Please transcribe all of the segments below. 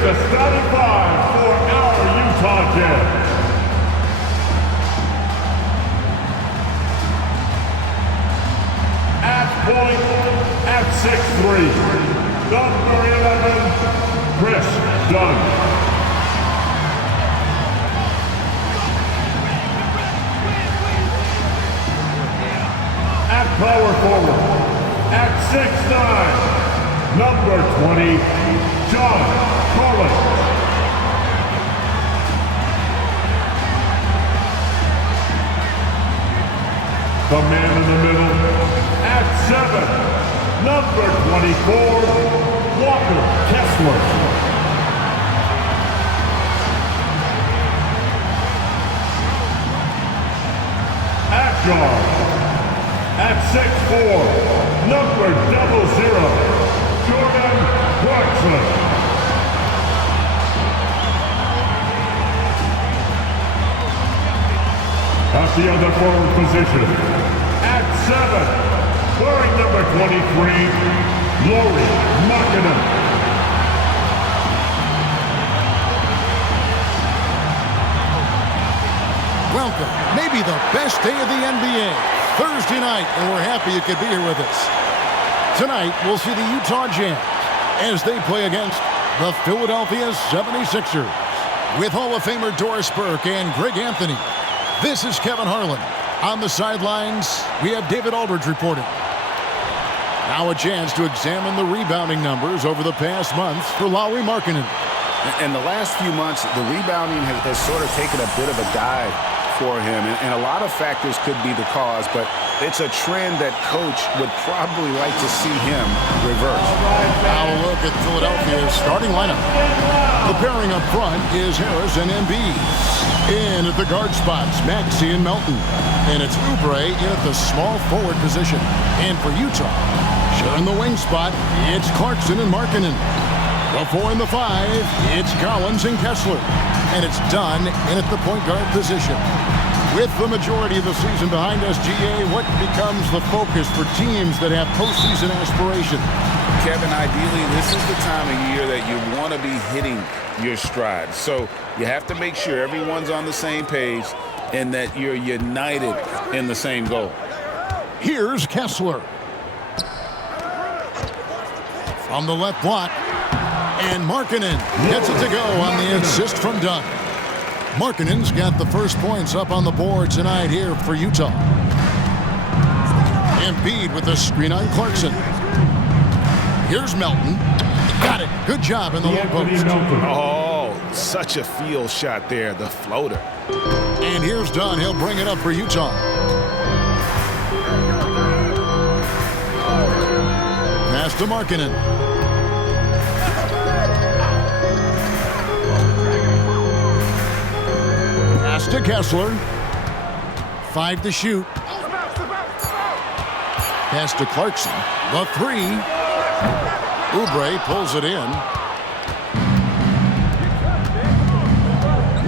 the starting five for our Utah Jazz. At point, at 6'3", number 11, Kris Dunn. At power forward, at 6'9", number 20, John Collins. The man in the middle, at 7, number 24, Walker Kessler. At guard, at 6'4", number 00, Jordan Clarkson. At the other forward position, at 7, wearing number 23, Lauri Markkanen. Welcome, maybe the best day of the NBA. Thursday night, and we're happy you could be here with us. Tonight, we'll see the Utah Jazz as they play against the Philadelphia 76ers. With Hall of Famer Doris Burke and Greg Anthony, this is Kevin Harlan. On the sidelines, we have David Aldridge reporting. Now a chance to examine the rebounding numbers over the past month for Lauri Markkanen. In the last few months, the rebounding has sort of taken a bit of a dive for him, and a lot of factors could be the cause, but it's a trend that coach would probably like to see him reverse. Now a look at Philadelphia's starting lineup. The pairing up front is Harris and Embiid. In at the guard spots, Maxey and Melton. And it's Oubre in at the small forward position. And for Utah, sharing the wing spot, it's Clarkson and Markkanen. The 4 and the 5, it's Collins and Kessler. And it's Dunn in at the point guard position. With the majority of the season behind us, GA, what becomes the focus for teams that have postseason aspirations? Kevin, ideally, this is the time of year that you want to be hitting your stride. So you have to make sure everyone's on the same page and that you're united in the same goal. Here's Kessler. From the left block. And Markkanen gets it to go on the assist from Dunn. Markkanen's got the first points up on the board tonight here for Utah. Embiid with the screen on Clarkson. Here's Melton. Got it. Good job in the low post. Oh, such a field shot there, the floater. And here's Dunn. He'll bring it up for Utah. Pass to Markkanen. Pass to Kessler. 5 to shoot. Pass to Clarkson. The 3. Oubre pulls it in.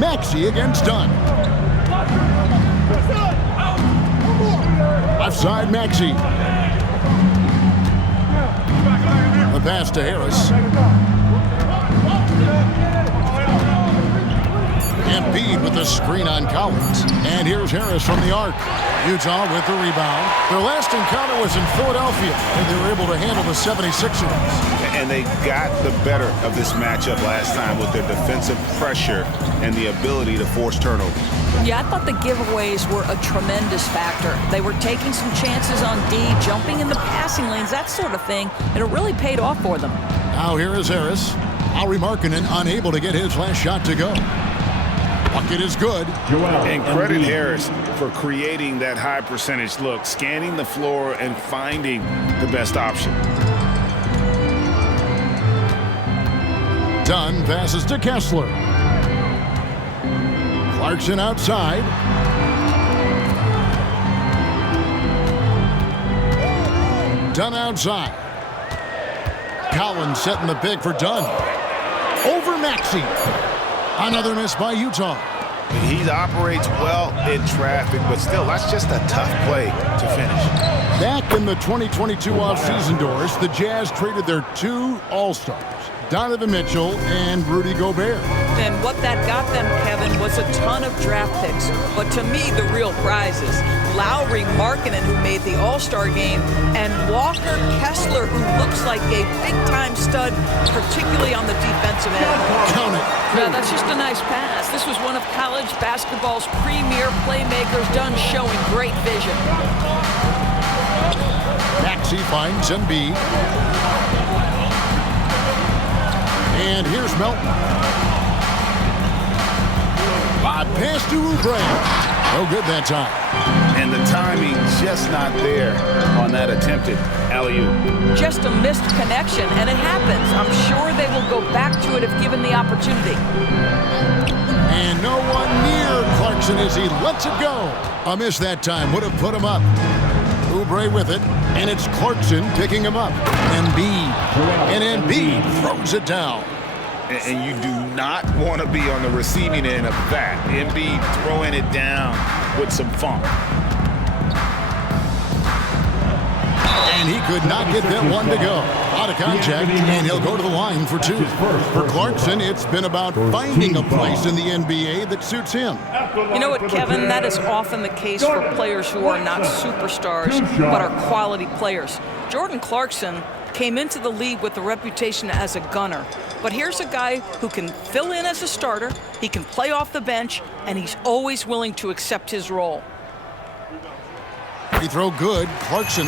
Maxey against Dunn. Left side, Maxey. The pass to Harris. Embiid with the screen on Collins. And here's Harris from the arc. Utah with the rebound. Their last encounter was in Philadelphia, and they were able to handle the 76ers. And they got the better of this matchup last time with their defensive pressure and the ability to force turnovers. Yeah, I thought the giveaways were a tremendous factor. They were taking some chances on D, jumping in the passing lanes, that sort of thing, and it really paid off for them. Now here is Harris. Lauri Markkanen unable to get his last shot to go. Bucket is good. And credit Harris for creating that high percentage look, scanning the floor and finding the best option. Dunn passes to Kessler. Clarkson outside. Dunn outside. Collins setting the pick for Dunn. Over Maxey. Another miss by Utah. He operates well in traffic, but still, that's just a tough play to finish. Back in the 2022 offseason doors, the Jazz traded their 2 All-Stars, Donovan Mitchell and Rudy Gobert. And what that got them, Kevin, was a ton of draft picks. But to me, the real prize is Lauri Markkanen, who made the All-Star game, and Walker Kessler, who looks like a big-time stud, particularly on the defensive end. Count it. Yeah, that's just a nice pass. This was one of college basketball's premier playmakers, done showing great vision. Maxey finds Embiid. And here's Melton. Pass to Oubre. No good that time. And the timing just not there on that attempted alley-oop. Just a missed connection, and it happens. I'm sure they will go back to it if given the opportunity. And no one near Clarkson as he lets it go. A miss that time would have put him up. Oubre with it, and it's Clarkson picking him up. Embiid. And Embiid throws it down. And you do not want to be on the receiving end of that. Embiid throwing it down with some funk. And he could not get that one to go. Out of contact, and he'll go to the line for 2. For Clarkson, it's been about finding a place in the NBA that suits him. You know what, Kevin? That is often the case for players who are not superstars, but are quality players. Jordan Clarkson came into the league with a reputation as a gunner. But here's a guy who can fill in as a starter, he can play off the bench, and he's always willing to accept his role. Free throw good, Clarkson.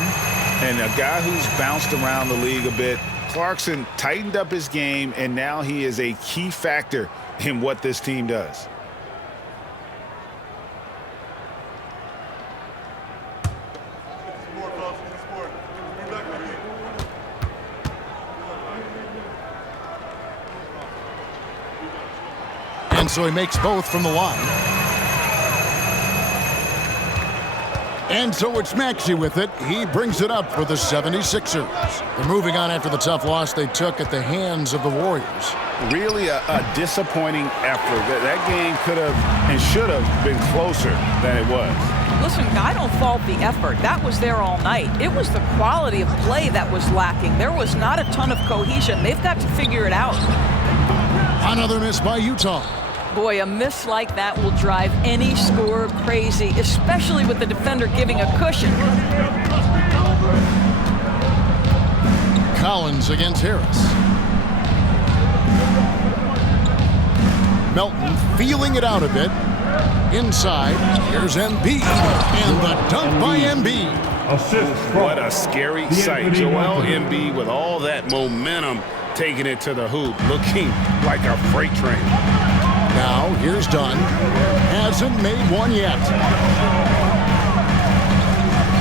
And a guy who's bounced around the league a bit. Clarkson tightened up his game, and now he is a key factor in what this team does. And so he makes both from the line. And so it's Maxey with it. He brings it up for the 76ers. They're moving on after the tough loss they took at the hands of the Warriors. Really a disappointing effort. That game could have and should have been closer than it was. Listen, I don't fault the effort. That was there all night. It was the quality of play that was lacking. There was not a ton of cohesion. They've got to figure it out. Another miss by Utah. Boy, a miss like that will drive any scorer crazy, especially with the defender giving a cushion. Collins against Harris. Melton feeling it out a bit. Inside, here's Embiid. And the dunk by Embiid. What a scary sight. Joel Embiid with all that momentum taking it to the hoop, looking like a freight train. Now, here's Dunn. Hasn't made one yet.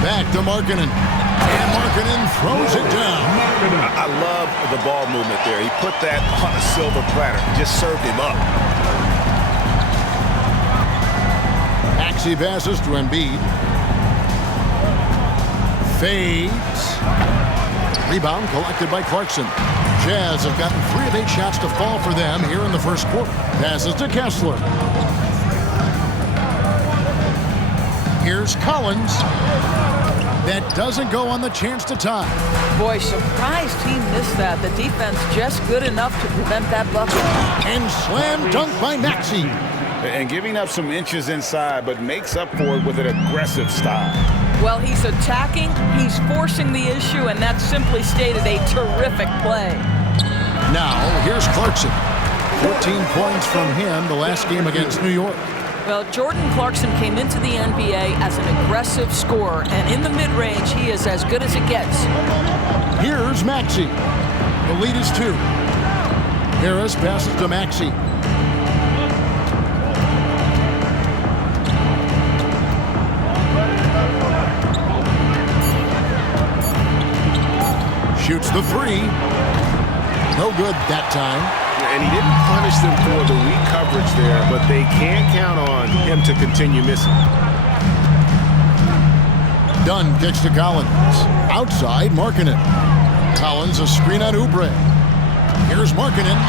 Back to Markkanen. And Markkanen throws it down. I love the ball movement there. He put that on a silver platter. Just served him up. Maxey passes to Embiid. Fades. Rebound collected by Clarkson. Jazz have gotten 3 of 8 shots to fall for them here in the first quarter. Passes to Kessler. Here's Collins. That doesn't go on the chance to tie. Boy, surprised he missed that. The defense just good enough to prevent that bucket. And slam dunk by Maxey. And giving up some inches inside, but makes up for it with an aggressive style. Well, he's attacking, he's forcing the issue, and that's simply stated a terrific play. Now, here's Clarkson. 14 points from him the last game against New York. Well, Jordan Clarkson came into the NBA as an aggressive scorer, and in the mid-range, he is as good as it gets. Here's Maxey. The lead is 2. Harris passes to Maxey. Shoots the 3. No good that time. And he didn't punish them for the weak coverage there, but they can't count on him to continue missing. Dunn kicks to Collins. Outside, Markkanen. Collins a screen on Oubre. Here's Markkanen.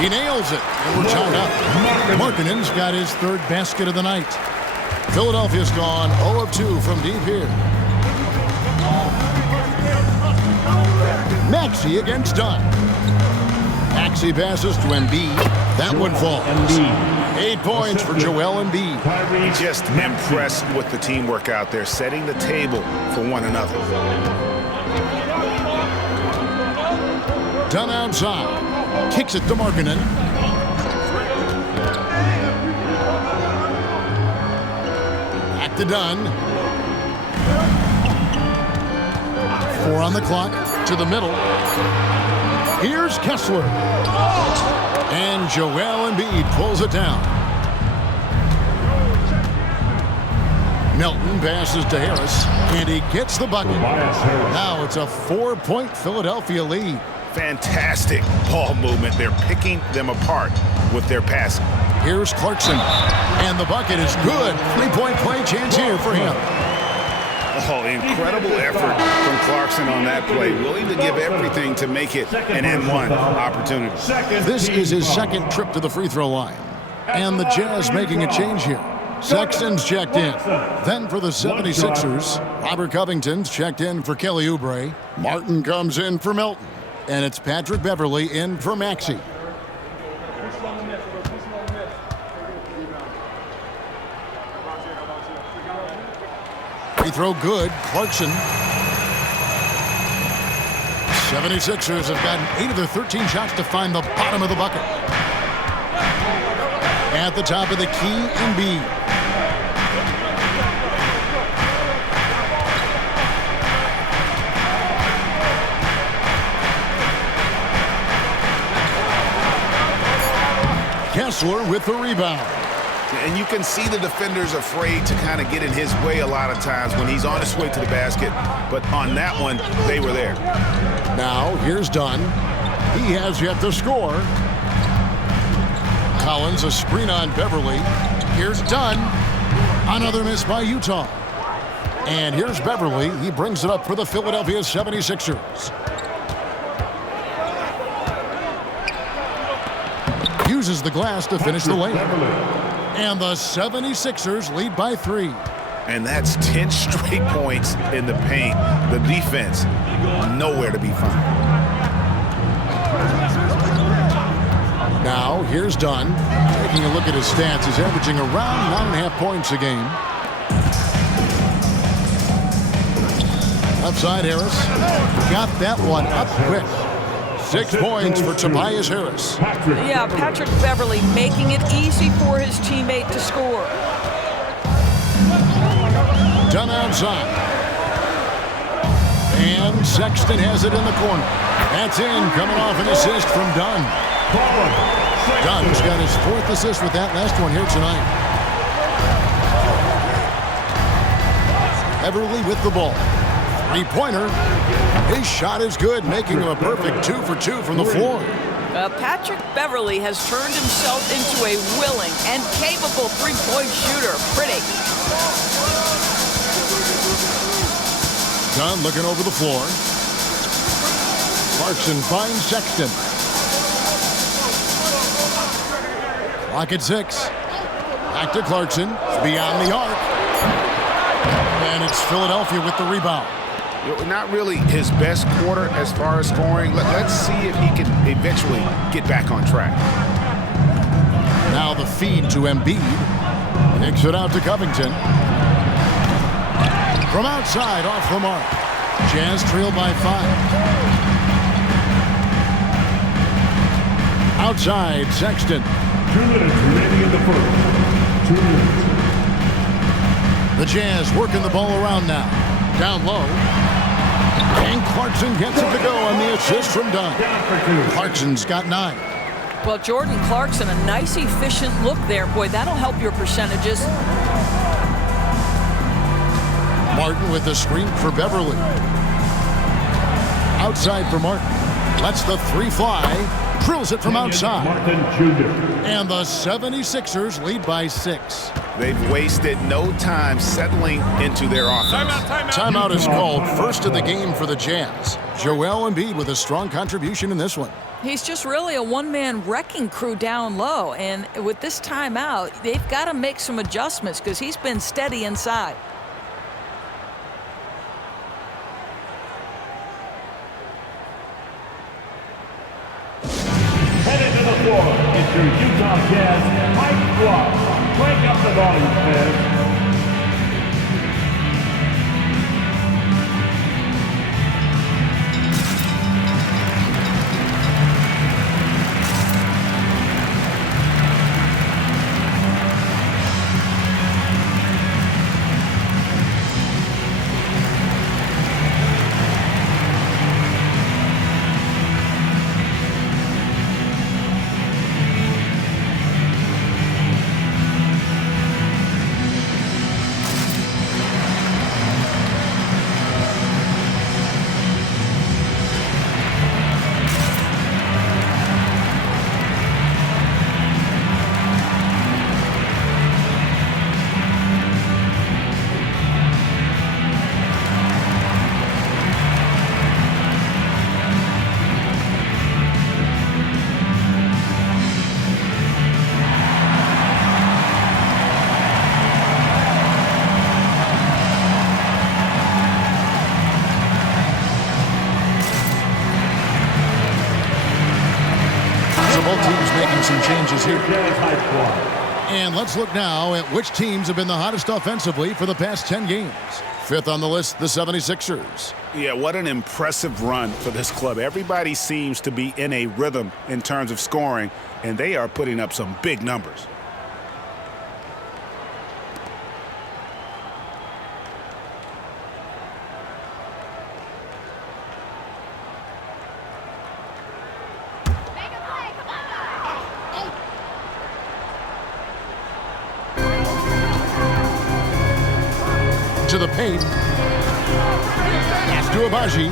He nails it, and we're tied up. Markkanen's got his 3rd basket of the night. Philadelphia's gone 0 of 2 from deep here. Maxey against Dunn. Maxey passes to Embiid. That one falls. 8 points for Joel Embiid. Just impressed with the teamwork out there, setting the table for one another. Dunn outside. Kicks it to Markkanen. Back to Dunn. 4 on the clock. To the middle. Here's Kessler. And Joel Embiid pulls it down. Melton passes to Harris, and he gets the bucket. Now it's a 4-point Philadelphia lead. Fantastic ball movement. They're picking them apart with their passing. Here's Clarkson, and the bucket is good. 3-point play chance here for him. Oh, incredible effort from Clarkson on that play. Willing to give everything to make it an N1 opportunity. This is his second trip to the free throw line. And the Jazz making a change here. Sexton's checked in. Then for the 76ers, Robert Covington's checked in for Kelly Oubre. Martin comes in for Melton. And it's Patrick Beverley in for Maxey. Free throw good. Clarkson. 76ers have gotten 8 of their 13 shots to find the bottom of the bucket. At the top of the key, Embiid. Kessler with the rebound. And you can see the defenders afraid to kind of get in his way a lot of times when he's on his way to the basket. But on that one, they were there. Now, here's Dunn. He has yet to score. Collins, a screen on Beverley. Here's Dunn. Another miss by Utah. And here's Beverley. He brings it up for the Philadelphia 76ers. Uses the glass to finish the lane. And the 76ers lead by 3. And that's 10 straight points in the paint. The defense, nowhere to be found. Now, here's Dunn. Taking a look at his stats, he's averaging around 9.5 points a game. Outside Harris. Got that one up quick. 6 points for Tobias Harris. Yeah, Patrick Beverley making it easy for his teammate to score. Dunn outside. And Sexton has it in the corner. That's in, coming off an assist from Dunn. Dunn's got his 4th assist with that last one here tonight. Beverley with the ball. 3-pointer. His shot is good, making him a perfect 2 for 2 from the floor. Patrick Beverley has turned himself into a willing and capable 3-point shooter. Pretty. Dunn looking over the floor. Clarkson finds Sexton. Clock at 6. Back to Clarkson. Beyond the arc. And it's Philadelphia with the rebound. Not really his best quarter as far as scoring. Let's see if he can eventually get back on track. Now the feed to Embiid. Kicks it out to Covington. From outside, off the mark. Jazz trail by 5. Outside, Sexton. 2 minutes remaining in the first. 2 minutes. The Jazz working the ball around now. Down low. And Clarkson gets it to go on the assist from Dunn. Clarkson's got 9. Well, Jordan Clarkson, a nice, efficient look there. Boy, that'll help your percentages. Martin with the screen for Beverley. Outside for Martin. Lets the 3 fly. Drills it from outside. Martin Jr. And the 76ers lead by 6. They've wasted no time settling into their offense. Timeout is called, first of the game for the Jazz. Joel Embiid with a strong contribution in this one. He's just really a one-man wrecking crew down low. And with this timeout, they've got to make some adjustments because he's been steady inside. one is your Utah Jazz Hype Squad. Crank up the volume, fans. Both teams making some changes here. Jazz Hype Squad. And let's look now at which teams have been the hottest offensively for the past 10 games. Fifth on the list, the 76ers. Yeah, what an impressive run for this club. Everybody seems to be in a rhythm in terms of scoring, and they are putting up some big numbers. To the paint. Pass to Agbaji.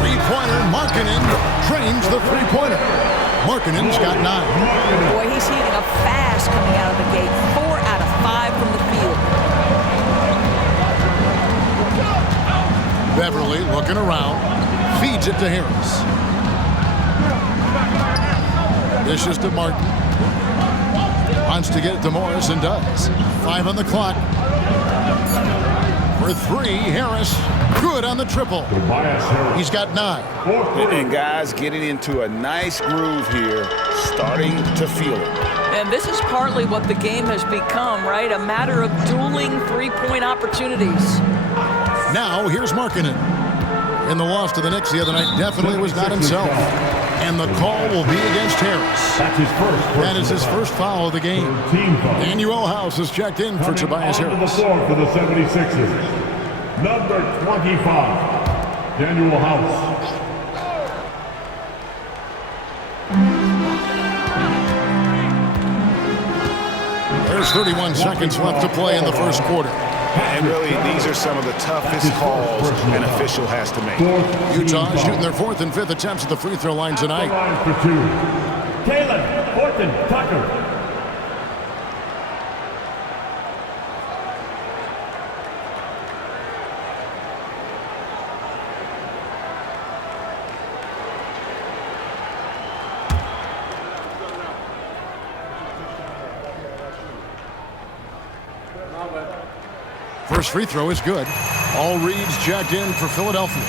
Three-pointer, Markkanen drains the three-pointer. Markkanen's got 9. Boy, he's heating up fast coming out of the gate. 4 out of 5 from the field. Beverly looking around. Feeds it to Harris. Dishes to Martin. Wants to get it to Morris and does. 5 on the clock. For 3, Harris. Good on the triple. Tobias Harris. He's got 9. And guys getting into a nice groove here, starting to feel it. And this is partly what the game has become, right? A matter of dueling three-point opportunities. Now, here's Markkanen. In the loss to the Knicks the other night, definitely was not himself. And the call will be against Harris. That's his first. That is his first foul of the game. Team foul. Daniel House has checked in for Tobias Coming onto Harris. the floor for the 76ers. Number 25, Daniel House. There's 31 seconds left to play in the first quarter. And really, these are some of the toughest calls an official has to make. Utah shooting their 4th and 5th attempts at the free throw line tonight. Line for 2. Kalen Horton Tucker. First free throw is good. All reads checked in for Philadelphia.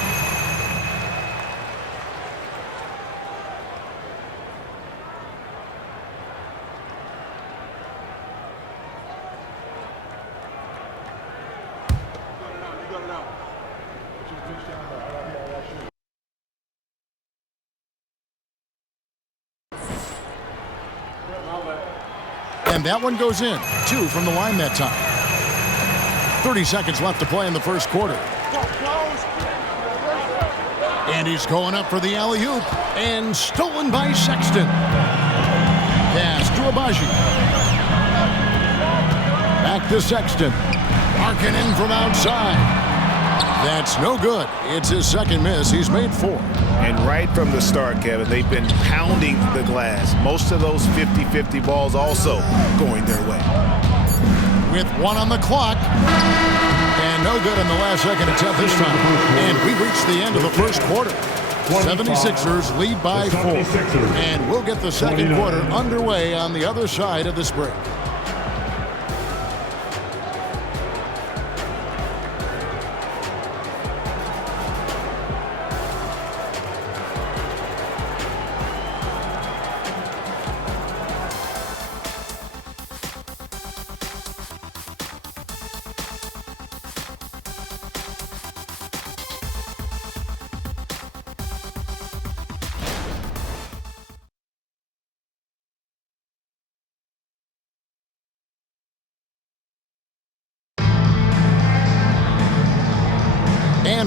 And that one goes in. 2 from the line that time. 30 seconds left to play in the first quarter. And he's going up for the alley-oop. And stolen by Sexton. Pass to Agbaji. Back to Sexton. Markkanen from outside. That's no good. It's his second miss. He's made 4. And right from the start, Kevin, they've been pounding the glass. Most of those 50-50 balls also going their way. With 1 on the clock. And no good in the last second attempt this time. And we reached the end of the first quarter. 76ers lead by 4. And we'll get the second quarter underway on the other side of this break.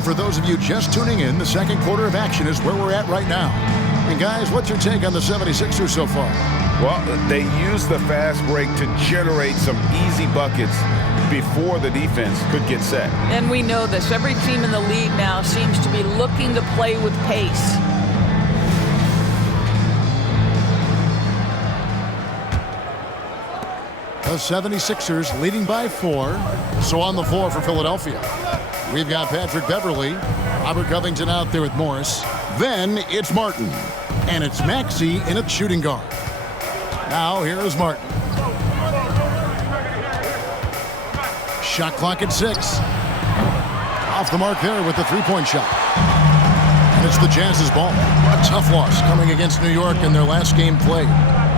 And for those of you just tuning in, the second quarter of action is where we're at right now. And guys, what's your take on the 76ers so far? Well, they used the fast break to generate some easy buckets before the defense could get set. And we know this. Every team in the league now seems to be looking to play with pace. The 76ers leading by 4. So on the floor for Philadelphia, we've got Patrick Beverley, Robert Covington out there with Morris. Then it's Martin, and it's Maxey in at shooting guard. Now here is Martin. Shot clock at 6. Off the mark there with the three-point shot. And it's the Jazz's ball. A tough loss coming against New York in their last game played.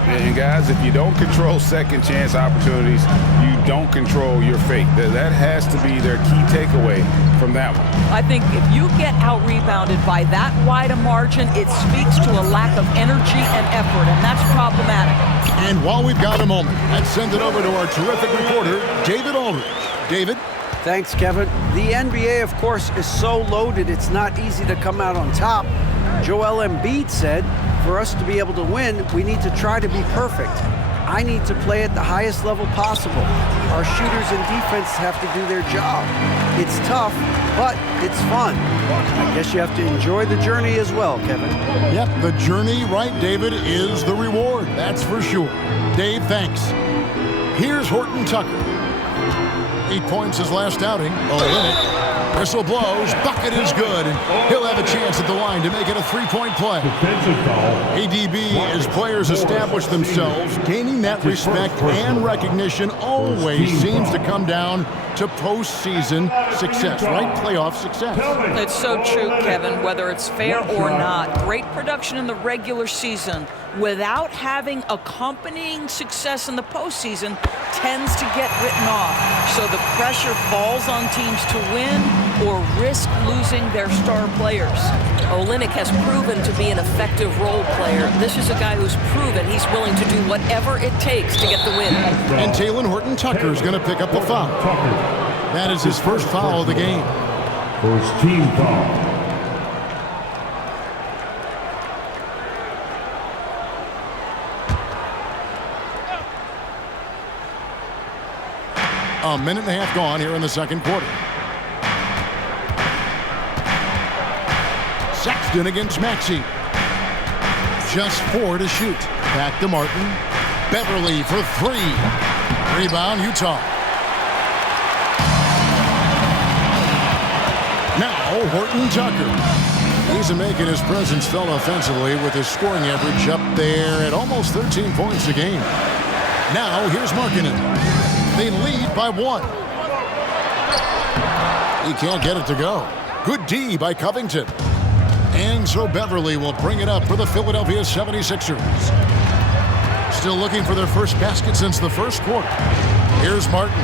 And guys, if you don't control second chance opportunities, you don't control your fate. That has to be their key takeaway from that one. I think if you get out-rebounded by that wide a margin, it speaks to a lack of energy and effort, and that's problematic. And while we've got a moment, let's send it over to our terrific reporter, David Aldridge. David? Thanks, Kevin. The NBA, of course, is so loaded, it's not easy to come out on top. Joel Embiid said, for us to be able to win, we need to try to be perfect. I need to play at the highest level possible. Our shooters and defense have to do their job. It's tough, but it's fun. I guess you have to enjoy the journey as well, Kevin. Yep, the journey, right, David, is the reward. That's for sure. Dave, thanks. Here's Horton Tucker. 8 points his last outing. Olynyk. Whistle blows. Bucket is good. And he'll have a chance at the line to make it a three-point play. Defensive foul. ADB, as players establish themselves, gaining that respect and recognition always seems to come down to postseason success, right? Playoff success. It's so true, Kevin, whether it's fair or not. Great production in the regular season without having accompanying success in the postseason tends to get written off. So the pressure falls on teams to win or risk losing their star players. Olynyk has proven to be an effective role player. This is a guy who's proven he's willing to do whatever it takes to get the win. And Talen Horton Tucker is going to pick up the foul. That is his first foul of the game. First team foul. A minute and a half gone here in the second quarter. Sexton against Maxey. Just 4 to shoot. Back to Martin. Beverley for 3. Rebound, Utah. Now, Horton Tucker. He's making his presence felt offensively with his scoring average up there at almost 13 points a game. Now, here's Markkanen. They lead by 1. He can't get it to go. Good D by Covington. And so Beverley will bring it up for the Philadelphia 76ers. Still looking for their first basket since the first quarter. Here's Martin.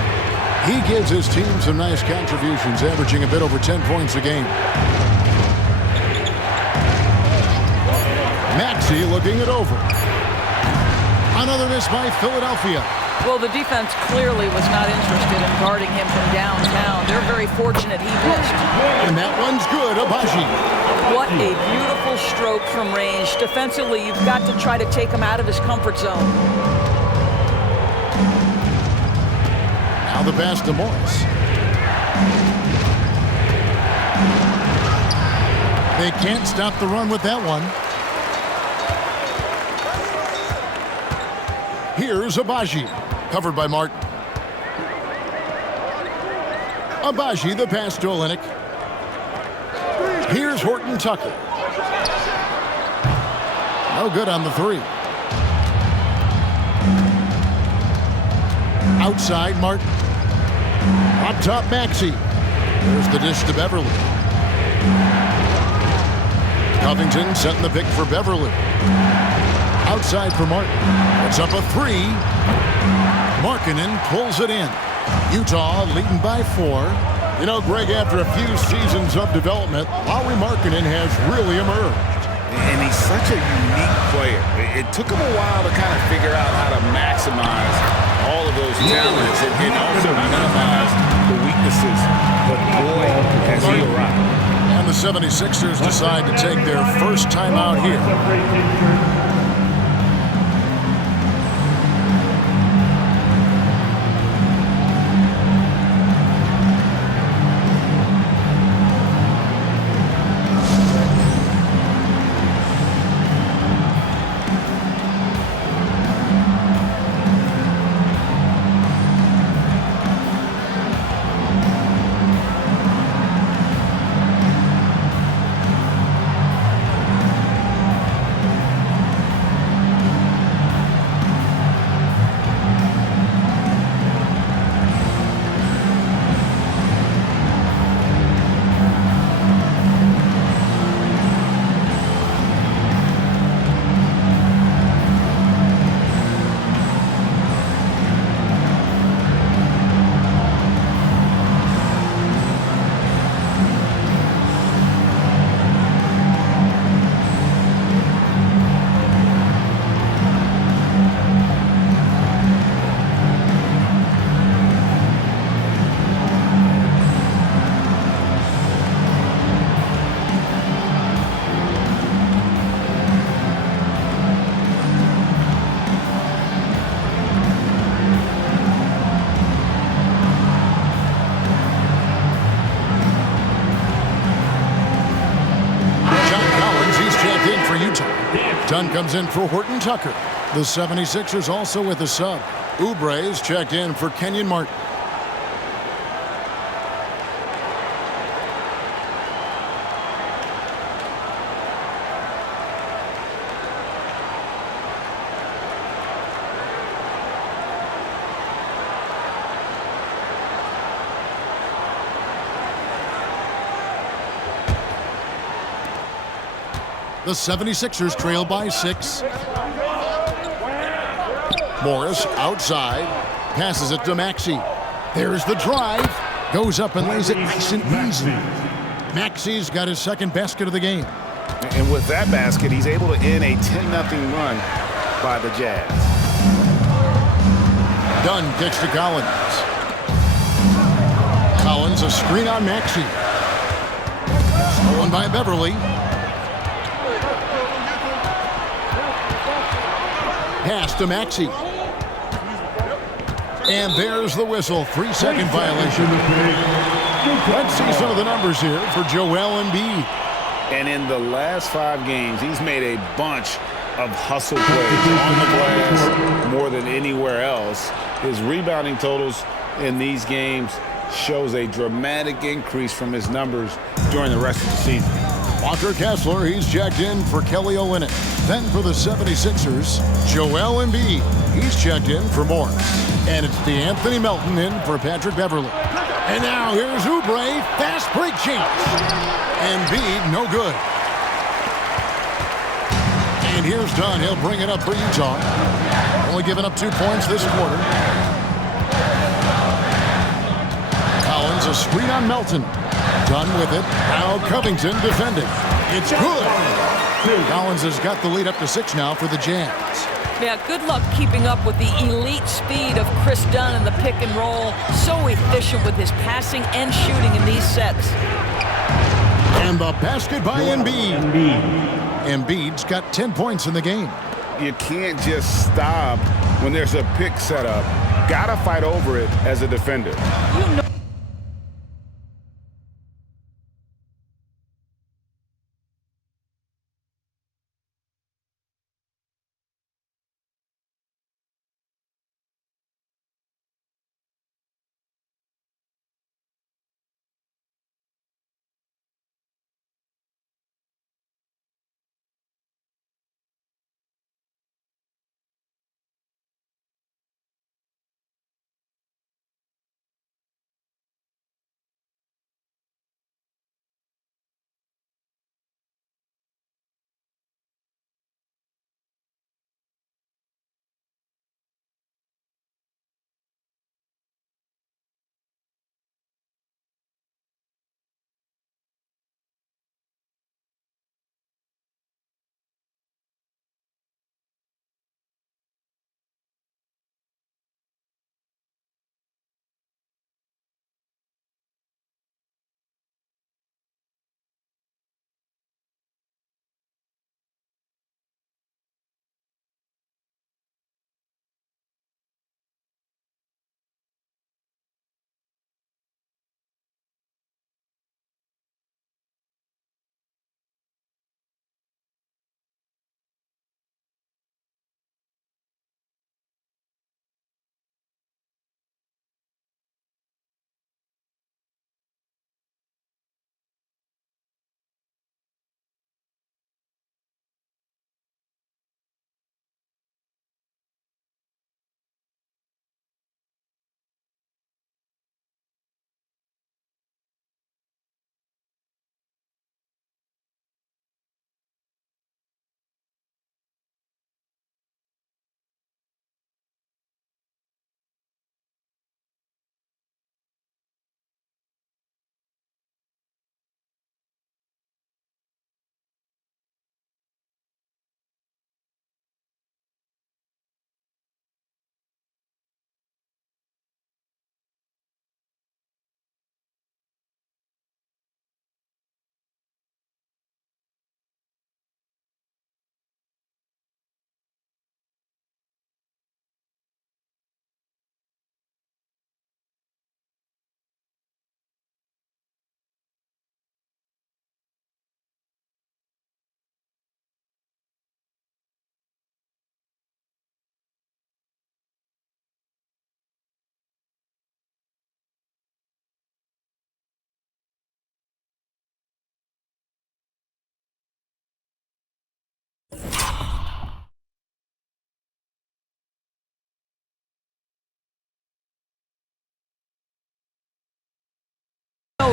He gives his team some nice contributions, averaging a bit over 10 points a game. Maxey looking it over. Another miss by Philadelphia. Well, the defense clearly was not interested in guarding him from downtown. They're very fortunate he missed. And that one's good, Agbaji. What a beautiful stroke from range. Defensively, you've got to try to take him out of his comfort zone. Now the pass to Morris. They can't stop the run with that one. Here's Agbaji, covered by Martin. Agbaji, the pass to Olynyk. Here's Horton Tucker. No good on the 3. Outside, Martin. On top, Maxey. There's the dish to Beverley. Covington setting the pick for Beverley. Outside for Martin. It's up a 3. Markkanen pulls it in. Utah leading by 4. You know, Greg, after a few seasons of development, Lauri Markkanen has really emerged. And he's such a unique player. It took him a while to kind of figure out how to maximize all of those talents and also minimize the weaknesses. But boy, has he arrived. And the 76ers decide to take their first time out here. Dunn comes in for Horton Tucker. The 76ers also with a sub. Oubre is checked in for Kenyon Martin. The 76ers trail by 6. Morris outside. Passes it to Maxey. There's the drive. Goes up and lays it nice and easy. Maxey's got his second basket of the game. And with that basket, he's able to end a 10-0 run by the Jazz. Dunn kicks to Collins. Collins, a screen on Maxey. Stolen by Beverly. Pass to Maxey. And there's the whistle. 3-second violation. Let's see some of the numbers here for Joel Embiid. And in the last 5 games, he's made a bunch of hustle plays on the glass more than anywhere else. His rebounding totals in these games shows a dramatic increase from his numbers during the rest of the season. Walker Kessler, he's checked in for Kelly Olynyk. Then for the 76ers, Joel Embiid. He's checked in for Morris. And it's D'Anthony Melton in for Patrick Beverly. And now here's Oubre. Fast break chance. Embiid, no good. And here's Dunn. He'll bring it up for Utah. Only giving up 2 points this quarter. Collins, a screen on Melton. Dunn with it. Now Covington defending. It's good. Collins has got the lead up to 6 now for the Jazz. Yeah, good luck keeping up with the elite speed of Chris Dunn in the pick and roll. So efficient with his passing and shooting in these sets. And the basket by Embiid. Embiid's got 10 points in the game. You can't just stop when there's a pick set up. Gotta fight over it as a defender. You know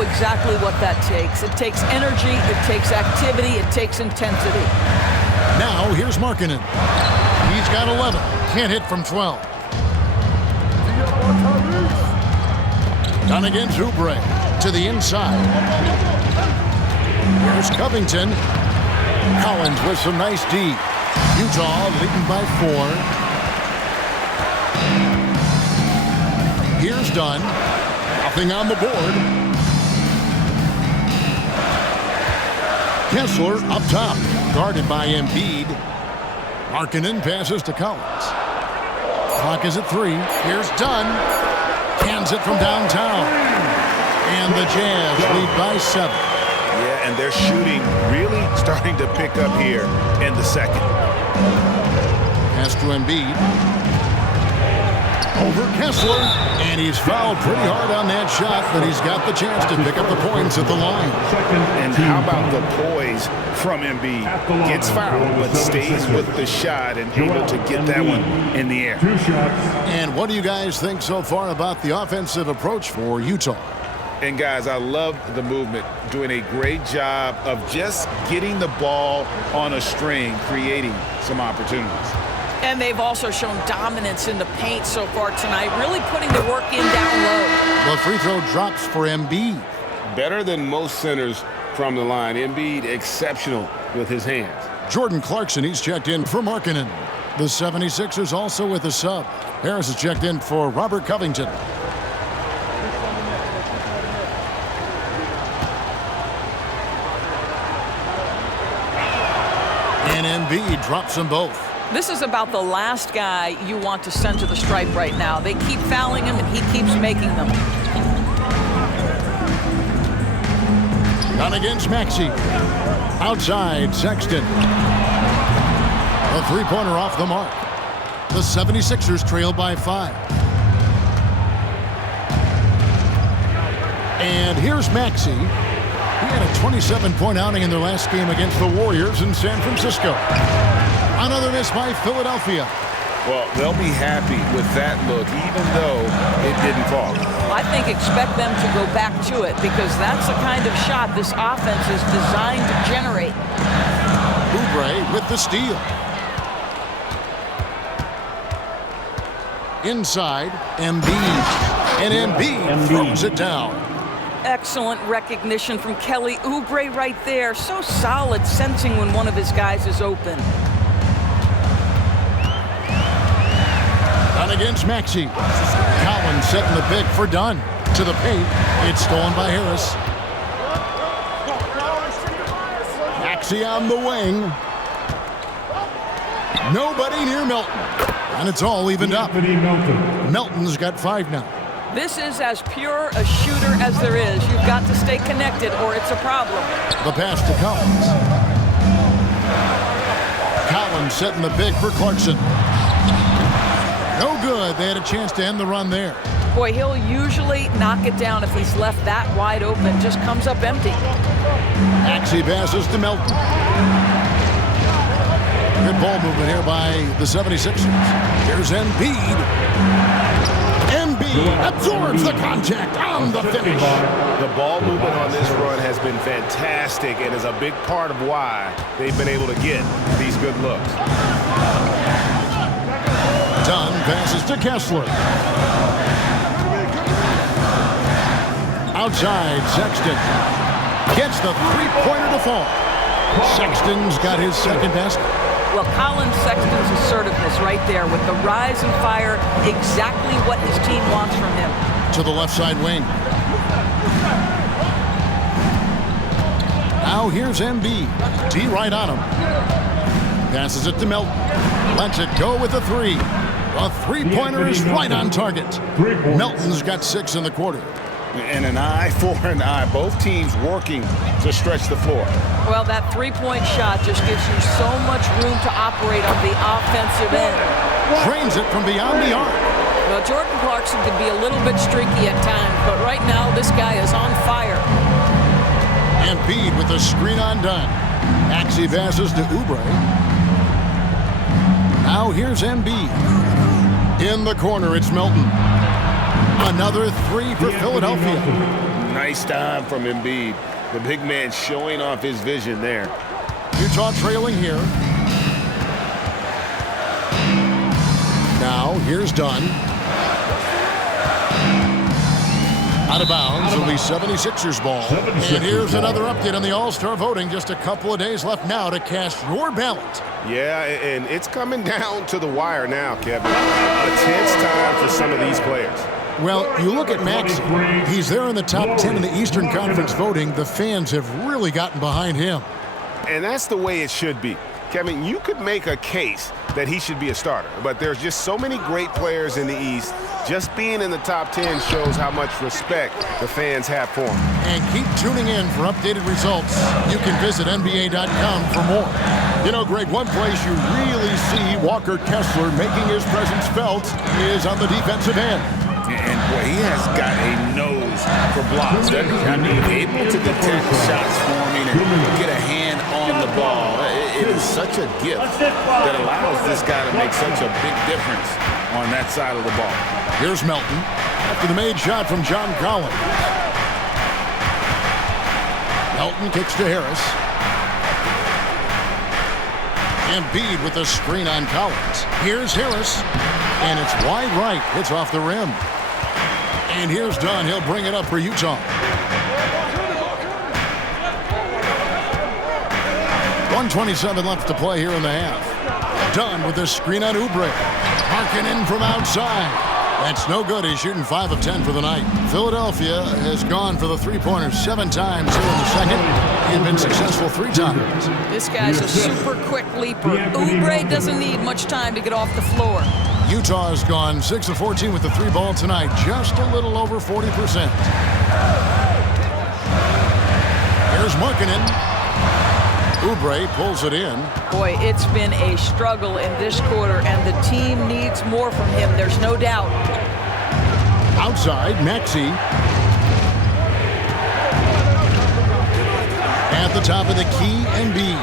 exactly what that takes. It takes energy, it takes activity, it takes intensity. Now here's Markkanen. He's got 11. Can't hit from 12. Done against Oubre. To the inside. Here's Covington. Collins with some nice D. Utah leading by 4. Here's Dunn. Nothing on the board. Kessler up top. Guarded by Embiid. Markkanen passes to Collins. Clock is at 3. Here's Dunn. Cans it from downtown. And the Jazz lead by 7. Yeah, and their shooting really starting to pick up here in the second. Pass to Embiid. Over Kessler. And he's fouled pretty hard on that shot, but he's got the chance to pick up the points at the line. And how about the poise from Embiid? Gets fouled, but stays with the shot and able to get that one in the air. 2 shots. And what do you guys think so far about the offensive approach for Utah? And guys, I love the movement, doing a great job of just getting the ball on a string, creating some opportunities. And they've also shown dominance in the paint so far tonight, really putting the work in down low. The free throw drops for Embiid. Better than most centers from the line. Embiid exceptional with his hands. Jordan Clarkson, he's checked in for Markkanen. The 76ers also with a sub. Harris is checked in for Robert Covington. And Embiid drops them both. This is about the last guy you want to send to the stripe right now. They keep fouling him, and he keeps making them. Done against Maxey. Outside, Sexton. A three-pointer off the mark. The 76ers trail by 5. And here's Maxey. He had a 27-point outing in their last game against the Warriors in San Francisco. Another miss by Philadelphia. Well, they'll be happy with that look, even though it didn't fall. I think expect them to go back to it because that's the kind of shot this offense is designed to generate. Oubre with the steal. Inside, Embiid. And Embiid throws it down. Excellent recognition from Kelly Oubre right there. So solid, sensing when one of his guys is open. Dunn against Maxey. Collins setting the pick for Dunn. To the paint. It's stolen by Harris. Maxey on the wing. Nobody near Melton. And it's all evened up. Melton's got 5 now. This is as pure a shooter as there is. You've got to stay connected or it's a problem. The pass to Collins. Collins setting the pick for Clarkson. No good. They had a chance to end the run there. Boy, he'll usually knock it down if he's left that wide open. Just comes up empty. Maxey passes to Melton. Good ball movement here by the 76ers. Here's Embiid. Embiid absorbs the contact on the finish. The ball movement on this run has been fantastic and is a big part of why they've been able to get these good looks. Dunn passes to Kessler. Outside, Sexton. Gets the three-pointer to fall. Sexton's got his second best. Well, Colin Sexton's assertiveness right there with the rise and fire, exactly what his team wants from him. To the left side wing. Now here's Embiid. D right on him. Passes it to Melton. Lets it go with a 3. A three-pointer is right on target. Melton's got 6 in the quarter. And an eye for an eye. Both teams working to stretch the floor. Well, that three-point shot just gives you so much room to operate on the offensive end. Drains it from beyond the arc. Well, Jordan Clarkson can be a little bit streaky at times, but right now this guy is on fire. Embiid with a screen on Dunn. Maxey passes to Oubre. Now here's Embiid. In the corner, it's Melton. Another 3 for Philadelphia. Nice time from Embiid. The big man showing off his vision there. Utah trailing here. Now, here's Dunn. Out of bounds, it'll be 76ers ball. And here's another update on the All-Star voting. Just a couple of days left now to cast your ballot. Yeah, and it's coming down to the wire now, Kevin. A tense time for some of these players. Well, you look at Maxey. He's there in the top 10 in the Eastern Conference voting. The fans have really gotten behind him. And that's the way it should be. Kevin, you could make a case that he should be a starter, but there's just so many great players in the East. Just being in the top 10 shows how much respect the fans have for him. And keep tuning in for updated results. You can visit NBA.com for more. You know, Greg, one place you really see Walker Kessler making his presence felt is on the defensive end. And boy, he has got a nose for blocks, doesn't he? I mean, able to detect shots forming and get a hand on the ball. It is such a gift that allows this guy to make such a big difference on that side of the ball. Here's Melton after the made shot from John Collins. Melton kicks to Harris. Embiid with the screen on Collins. Here's Harris, and it's wide right. Hits off the rim. And here's Dunn. He'll bring it up for Utah. 1:27 left to play here in the half. Dunn with the screen on Oubre. Markkanen from outside. That's no good. He's shooting 5 of 10 for the night. Philadelphia has gone for the three-pointers 7 times here in the second. He's been successful 3 times. This guy's a super quick leaper. Oubre doesn't need much time to get off the floor. Utah has gone 6 of 14 with the 3 ball tonight. Just a little over 40%. Here's Markkanen. Oubre pulls it in. Boy, it's been a struggle in this quarter, and the team needs more from him. There's no doubt. Outside, Maxey. At the top of the key, Embiid.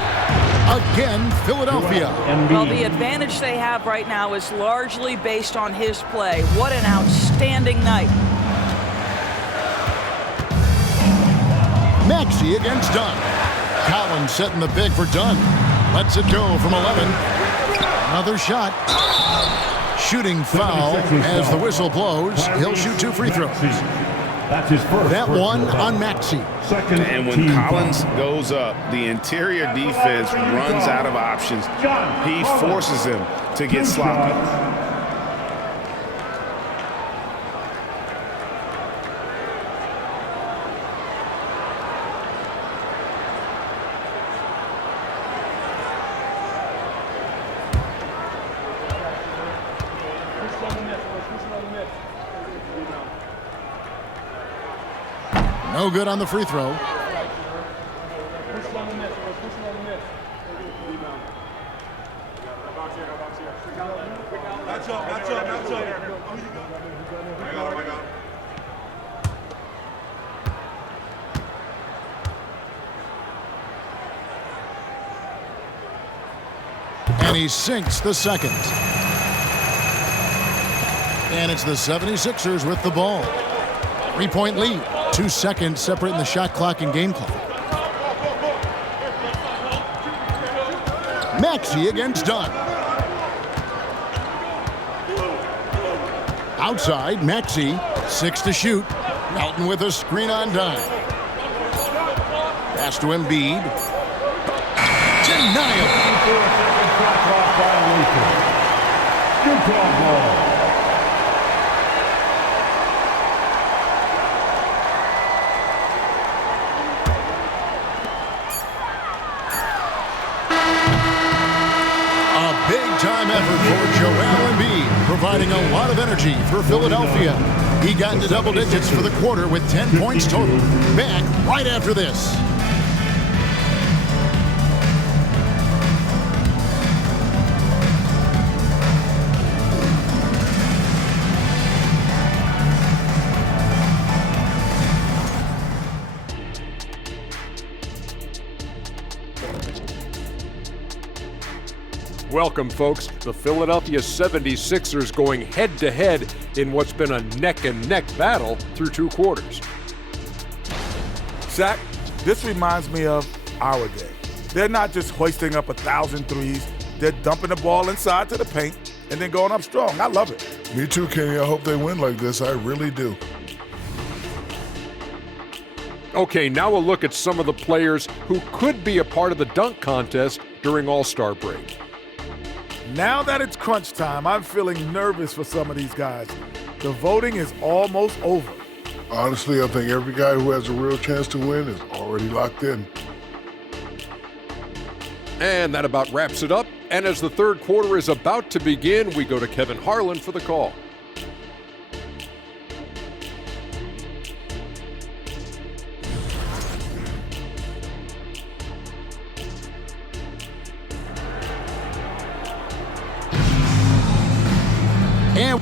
Again, Philadelphia. Well, the advantage they have right now is largely based on his play. What an outstanding night. Maxey against Dunn. Collins setting the big for Dunn. Lets it go from 11. Another shot. Shooting foul as the whistle blows. He'll shoot 2 free throws. That's his first. That one on Maxey. And when Collins goes up, the interior defense runs out of options. He forces him to get sloppy. No good on the free throw. And he sinks the second. And it's the 76ers with the ball. 3-point lead. 2 seconds separating the shot clock and game clock. Maxey against Dunn. Outside, Maxey, 6 to shoot. Melton with a screen on Dunn. Pass to Embiid. Denial. Utah ball. Big-time effort for Joel Embiid, providing a lot of energy for Philadelphia. He got into double digits for the quarter with 10 points total. Back right after this. Welcome, folks. The Philadelphia 76ers going head-to-head in what's been a neck-and-neck battle through 2 quarters. Shaq, this reminds me of our day. They're not just hoisting up 1,000 threes. They're dumping the ball inside to the paint and then going up strong. I love it. Me too, Kenny. I hope they win like this. I really do. Okay, now a look at some of the players who could be a part of the dunk contest during All-Star break. Now that it's crunch time, I'm feeling nervous for some of these guys. The voting is almost over. Honestly, I think every guy who has a real chance to win is already locked in. And that about wraps it up. And as the third quarter is about to begin, we go to Kevin Harlan for the call. And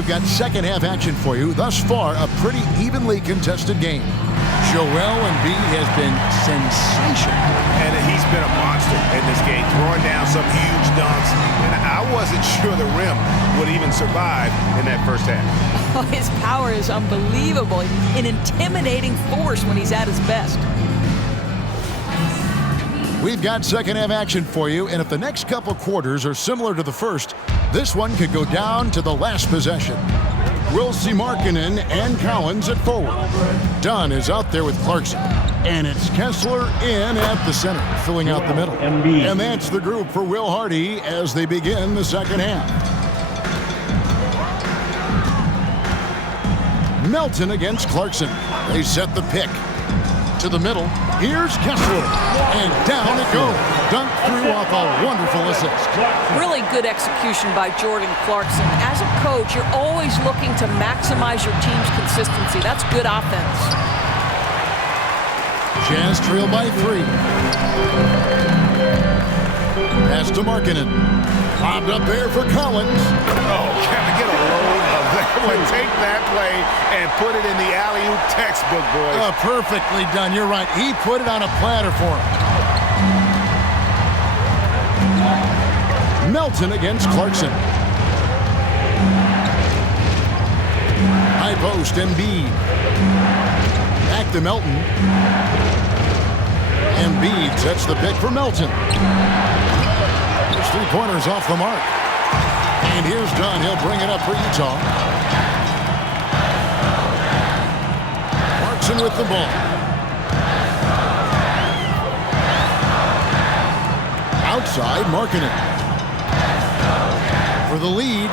we've got second half action for you. Thus far, a pretty evenly contested game. Joel Embiid has been sensational. And he's been a monster in this game, throwing down some huge dunks. And I wasn't sure the rim would even survive in that first half. Oh, his power is unbelievable. An intimidating force when he's at his best. We've got second half action for you, and if the next couple quarters are similar to the first, this one could go down to the last possession. We'll see Markkanen and Collins at forward. Dunn is out there with Clarkson. And it's Kessler in at the center, filling out the middle. And that's the group for Will Hardy as they begin the second half. Melton against Clarkson. They set the pick. To the middle. Here's Kessler. And down it goes. Dunked through off a wonderful assist. Really good execution by Jordan Clarkson. As a coach, you're always looking to maximize your team's consistency. That's good offense. Jazz trail by 3. Pass to Markkanen. Bobbed up there for Collins. Oh, can I get a load of that one? Take that play and put it in the alley-oop textbook, boys. Perfectly done. You're right. He put it on a platter for him. Melton against Clarkson. High post, Embiid. Back to Melton. Embiid sets the pick for Melton. His three-pointers off the mark. And here's Dunn. He'll bring it up for Utah. Clarkson with the ball. Outside, Markkanen. For the lead.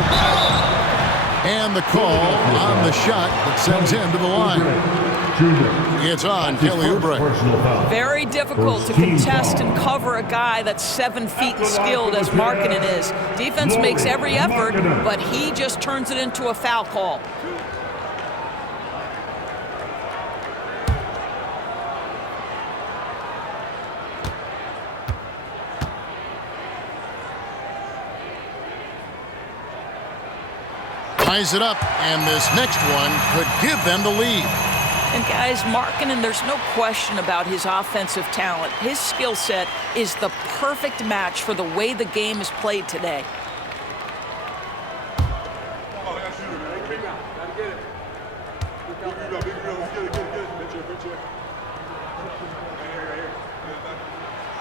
And the call on the shot that sends him to the line. It's on Kelly Oubre. Very difficult to contest and cover a guy that's 7 feet and skilled as Markkanen is. Defense makes every effort, but he just turns it into a foul call. Ties it up, and this next one could give them the lead. And guys, Markkanen, there's no question about his offensive talent. His skill set is the perfect match for the way the game is played today.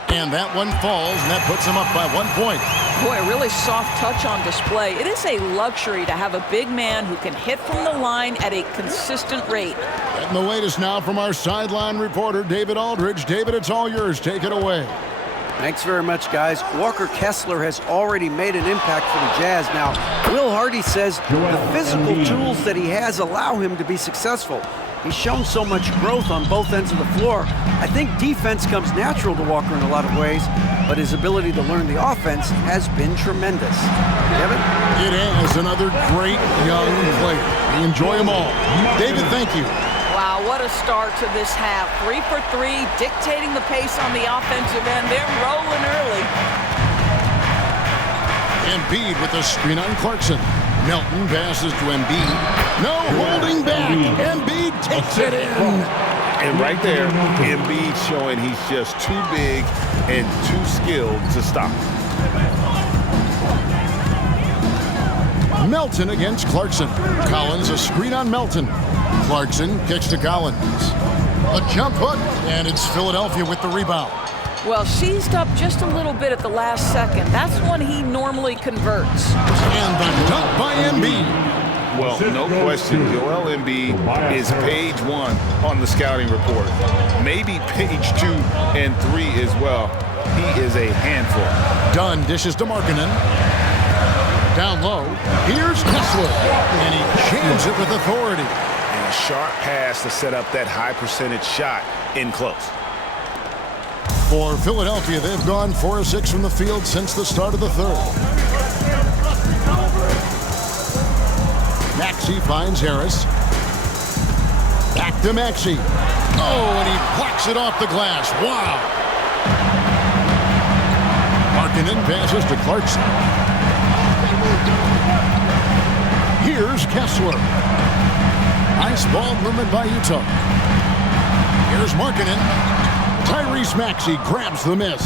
And that one falls, and that puts him up by 1 point. Boy, a really soft touch on display. It is a luxury to have a big man who can hit from the line at a consistent rate. And the latest now from our sideline reporter, David Aldridge. David, it's all yours. Take it away. Thanks very much, guys. Walker Kessler has already made an impact for the Jazz. Now, Will Hardy says the physical tools that he has allow him to be successful. He's shown so much growth on both ends of the floor. I think defense comes natural to Walker in a lot of ways, but his ability to learn the offense has been tremendous. Kevin? It is another great young player. We enjoy them all. David, thank you. Wow, what a start to this half. 3 for 3, dictating the pace on the offensive end. They're rolling early. Embiid with the screen on Clarkson. Melton passes to Embiid. No holding back. Embiid takes it in. And right there, Embiid showing he's just too big and too skilled to stop. Melton against Clarkson. Collins a screen on Melton. Clarkson kicks to Collins. A jump hook, and it's Philadelphia with the rebound. Well, seized up just a little bit at the last second. That's when he normally converts. And the dunk by Embiid. Well, no question, Joel Embiid is page 1 on the scouting report. Maybe page 2 and 3 as well. He is a handful. Dunn dishes to Markkanen. Down low, here's Kessler. And he jams it with authority. And a sharp pass to set up that high percentage shot in close. For Philadelphia, they've gone 4 of 6 from the field since the start of the third. Maxey finds Harris. Back to Maxey. Oh, and he blocks it off the glass. Wow. Markkanen passes to Clarkson. Here's Kessler. Nice ball movement by Utah. Here's Markkanen. Tyrese Maxey grabs the miss.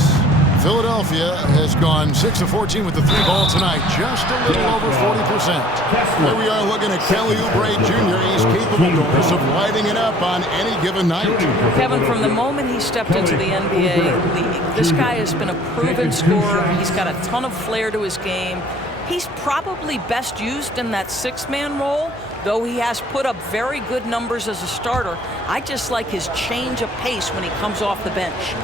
Philadelphia has gone 6 of 14 with the 3-ball tonight, just a little over 40%. Here we are looking at Kelly Oubre Jr. He's capable, Doris, of lighting it up on any given night. Kevin, from the moment he stepped into the NBA league, this guy has been a proven scorer. He's got a ton of flair to his game. He's probably best used in that six-man role, though he has put up very good numbers as a starter. I just like his change of pace when he comes off the bench.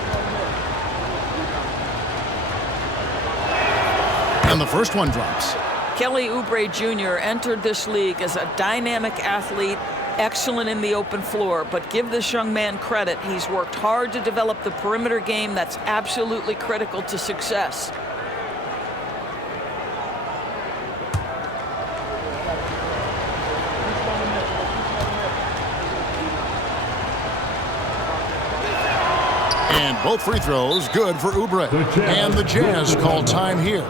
And the first one drops. Kelly Oubre Jr. entered this league as a dynamic athlete, excellent in the open floor, but give this young man credit. He's worked hard to develop the perimeter game that's absolutely critical to success. And both free throws good for Oubre. And the Jazz call time here.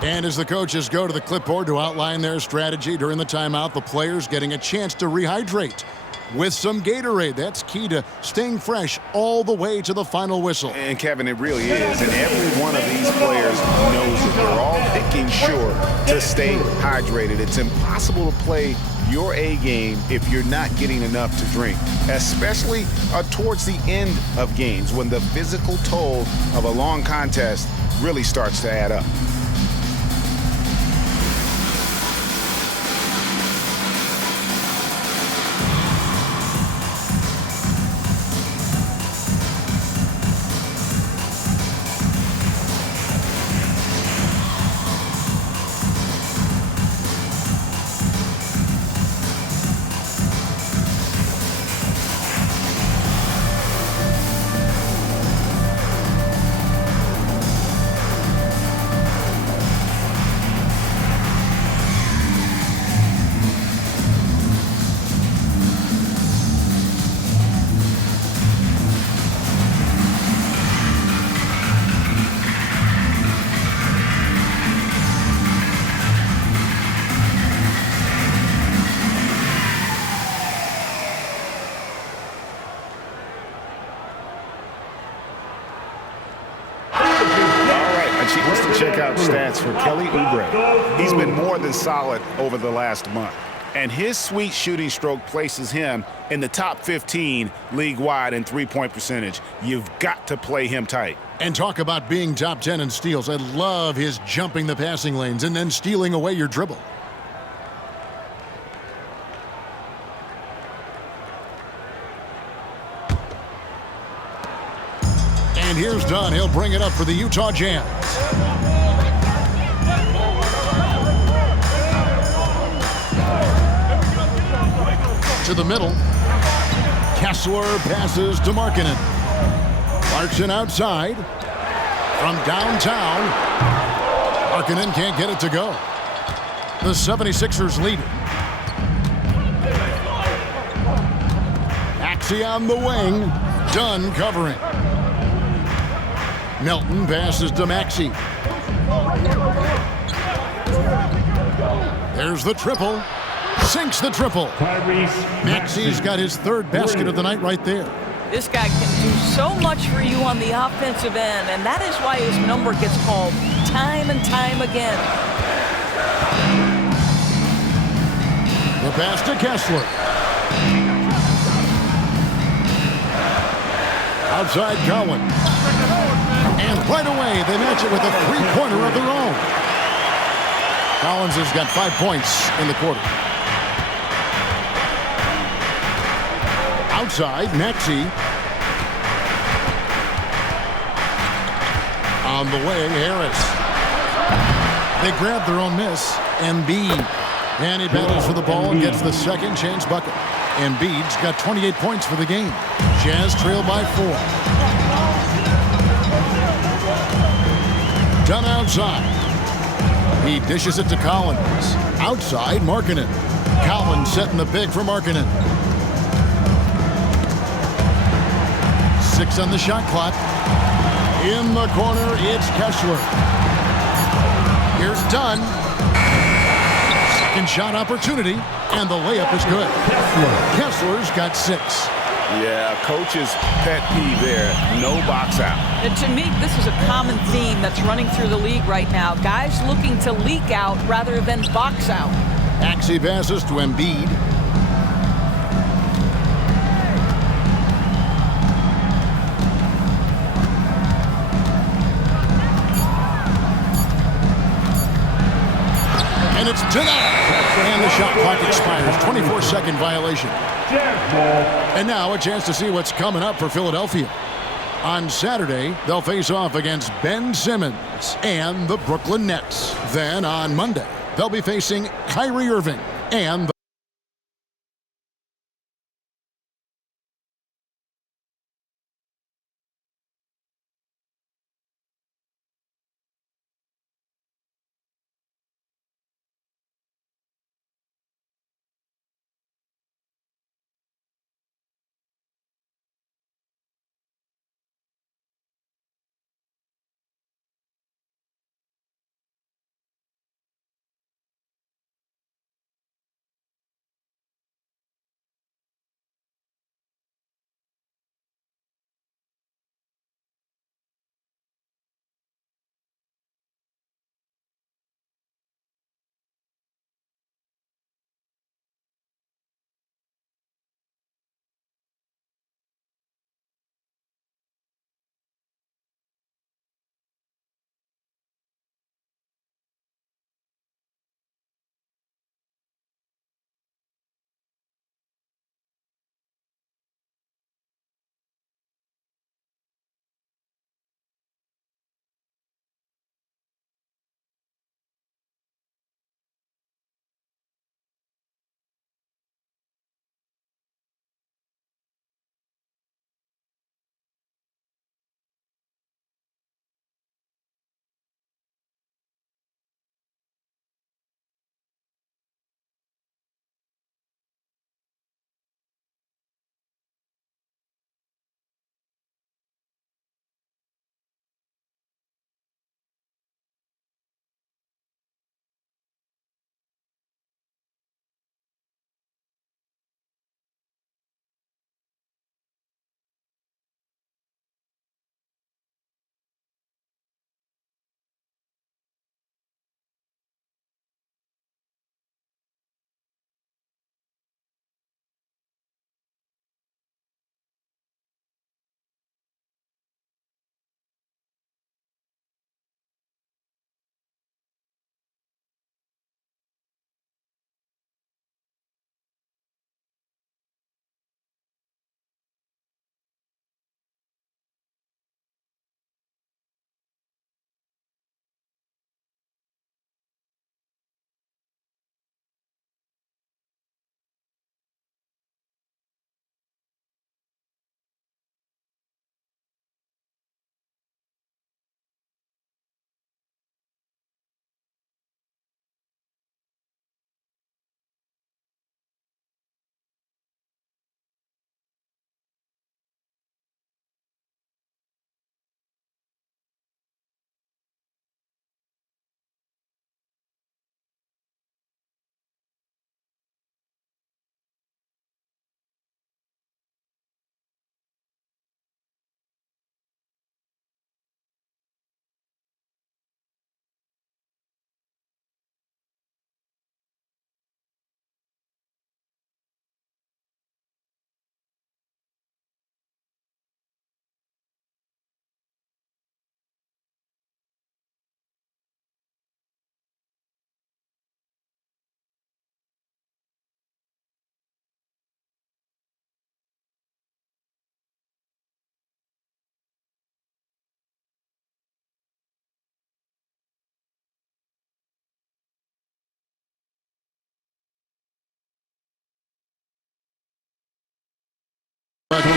And as the coaches go to the clipboard to outline their strategy during the timeout, the players getting a chance to rehydrate with some Gatorade. That's key to staying fresh all the way to the final whistle. And Kevin, it really is. And every one of these players knows it. They're all making sure to stay hydrated. It's impossible to play your A game if you're not getting enough to drink, especially towards the end of games when the physical toll of a long contest really starts to add up. Check out stats for Kelly Oubre. He's been more than solid over the last month. And his sweet shooting stroke places him in the top 15 league-wide in three-point percentage. You've got to play him tight. And talk about being top 10 in steals. I love his jumping the passing lanes and then stealing away your dribble. And here's Dunn. He'll bring it up for the Utah Jazz. To the middle. Kessler passes to Markkanen. Clarkson outside. From downtown. Markkanen can't get it to go. The 76ers lead. Maxey on the wing. Dunn covering. Melton passes to Maxey. There's the triple. Sinks the triple. Maxey's got his third basket of the night right there. This guy can do so much for you on the offensive end, and that is why his number gets called time and time again. The pass to Kessler. Outside Cowan. And right away, they match it with a three-pointer of their own. Collins has got 5 points in the quarter. Outside, Maxey. On the wing, Harris. They grab their own miss. Embiid. And he battles for the ball and gets the second chance bucket. Embiid's got 28 points for the game. Jazz trail by 4. Dunn outside. He dishes it to Collins. Outside, Markkanen. Collins setting the pick for Markkanen. 6 on the shot clock. In the corner, it's Kessler. Here's Dunn. Second shot opportunity, and the layup is good. Kessler's got 6. Yeah, coach's pet peeve there. No box out. And to me, this is a common theme that's running through the league right now. Guys looking to leak out rather than box out. Maxey passes to Embiid. And it's denied. And the shot clock expires. 24-second violation. And now a chance to see what's coming up for Philadelphia. On Saturday, they'll face off against Ben Simmons and the Brooklyn Nets. Then on Monday, they'll be facing Kyrie Irving and the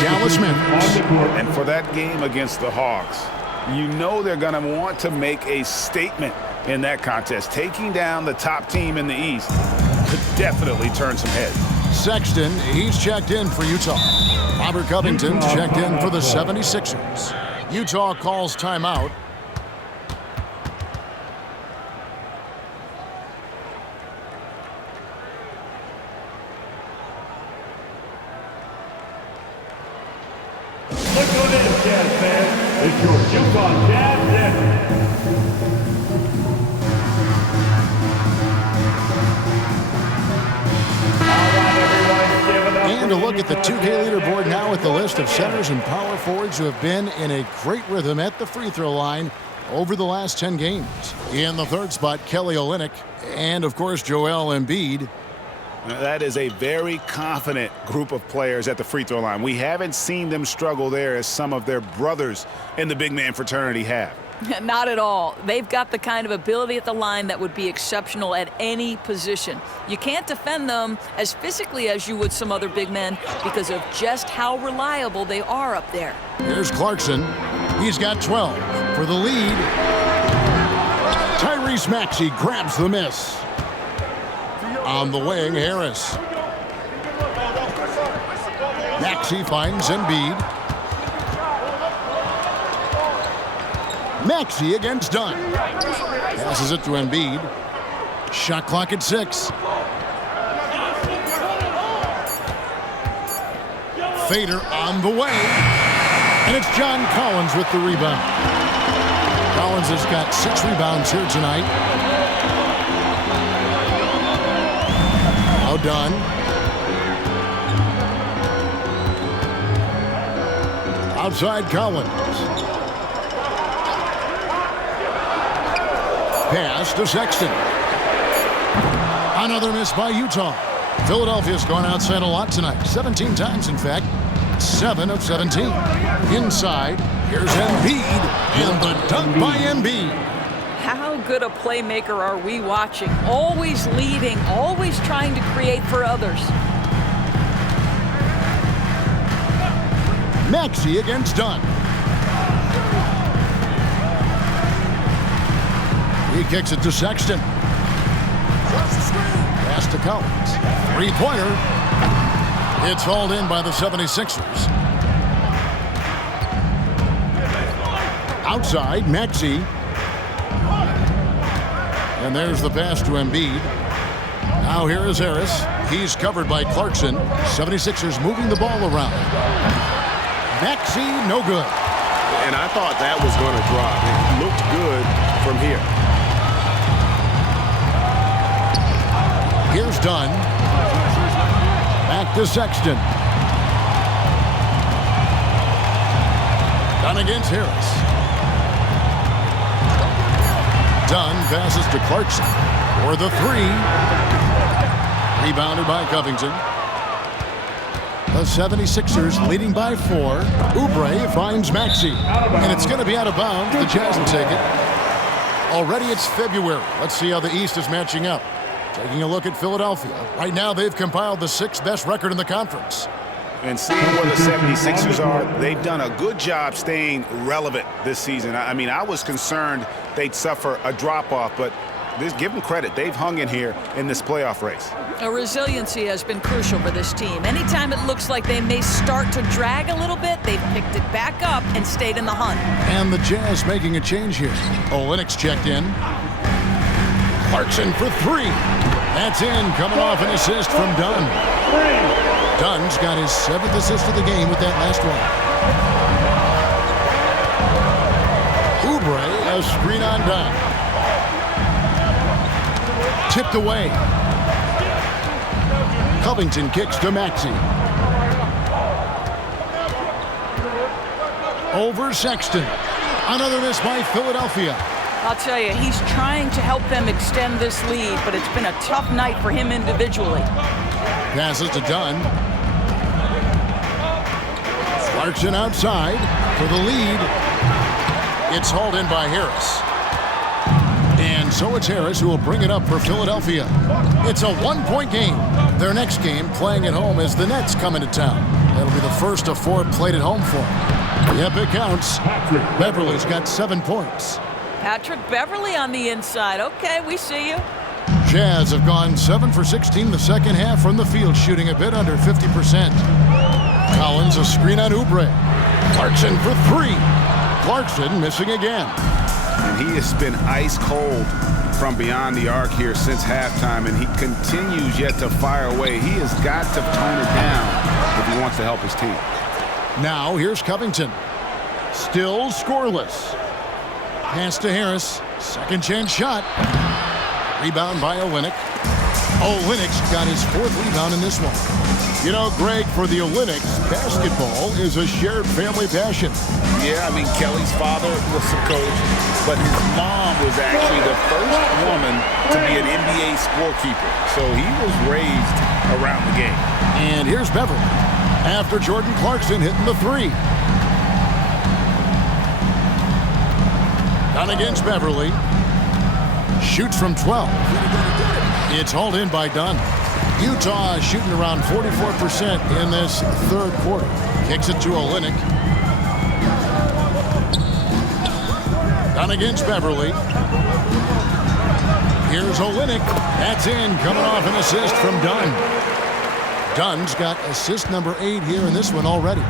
Dallas Mavericks. And for that game against the Hawks, you know they're going to want to make a statement in that contest. Taking down the top team in the East could definitely turn some heads. Sexton, he's checked in for Utah. Robert Covington's checked in for the 76ers. Utah calls timeout. at the 2K leaderboard now with the list of centers and power forwards who have been in a great rhythm at the free throw line over the last 10 games. In the third spot, Kelly Olynyk and, of course, Joel Embiid. That is a very confident group of players at the free throw line. We haven't seen them struggle there as some of their brothers in the big man fraternity have. Not at all. They've got the kind of ability at the line that would be exceptional at any position. You can't defend them as physically as you would some other big men because of just how reliable they are up there. Here's Clarkson. He's got 12 for the lead. Tyrese Maxey grabs the miss. On the wing, Harris. Maxey finds Embiid. Maxey against Dunn. Passes it to Embiid. Shot clock at 6. Fader on the way. And it's John Collins with the rebound. Collins has got 6 rebounds here tonight. Now Dunn. Outside Collins. Pass to Sexton. Another miss by Utah. Philadelphia's gone outside a lot tonight. 17 times, in fact. 7 of 17. Inside, here's Embiid. And the dunk by Embiid. How good a playmaker are we watching? Always leading, always trying to create for others. Maxey against Dunn. He kicks it to Sexton. Pass to Collins. Three-pointer. It's hauled in by the 76ers. Outside, Maxey. And there's the pass to Embiid. Now here is Harris. He's covered by Clarkson. 76ers moving the ball around. Maxey, no good. And I thought that was going to drop. It looked good from here. Here's Dunn. Back to Sexton. Dunn against Harris. Dunn passes to Clarkson for the 3. Rebounded by Covington. The 76ers leading by 4. Oubre finds Maxey. And it's going to be out of bounds. The Jazz will take it. Already it's February. Let's see how the East is matching up. Taking a look at Philadelphia. Right now, they've compiled the 6th best record in the conference. And seeing where the 76ers are, they've done a good job staying relevant this season. I mean, I was concerned they'd suffer a drop-off, but give them credit. They've hung in here in this playoff race. Resiliency has been crucial for this team. Anytime it looks like they may start to drag a little bit, they've picked it back up and stayed in the hunt. And the Jazz making a change here. Olynyk's checked in. Clarkson for 3. That's in, coming off an assist from Dunn. Dunn's got his 7th assist of the game with that last one. Oubre, a screen on Dunn. Tipped away. Covington kicks to Maxey. Over Sexton. Another miss by Philadelphia. I'll tell you, he's trying to help them extend this lead, but it's been a tough night for him individually. Passes to Dunn. Clarkson outside for the lead. It's hauled in by Harris. And so it's Harris who will bring it up for Philadelphia. It's a 1-point game. Their next game, playing at home, is the Nets coming to town. That'll be the first of 4 played at home for them. Yep, it counts. Beverly's got 7 points. Patrick Beverly on the inside. Okay, we see you. Jazz have gone 7 for 16 the second half from the field, shooting a bit under 50%. Collins a screen on Oubre. Clarkson for 3. Clarkson missing again. And he has been ice cold from beyond the arc here since halftime, and he continues yet to fire away. He has got to tone it down if he wants to help his team. Now here's Covington. Still scoreless. Pass to Harris. Second chance shot. Rebound by Olynyk. Olynyk's got his 4th rebound in this one. You know, Greg, for the Olynyk's, basketball is a shared family passion. Yeah, I mean, Kelly's father was a coach, but his mom was actually the first woman to be an NBA scorekeeper. So he was raised around the game. And here's Beverly after Jordan Clarkson hitting the 3. Down against Beverly. Shoots from 12. It's hauled in by Dunn. Utah shooting around 44% in this 3rd quarter. Kicks it to Olynyk. Down against Beverly. Here's Olynyk. That's in, coming off an assist from Dunn. Dunn's got assist number 8 here in this one already.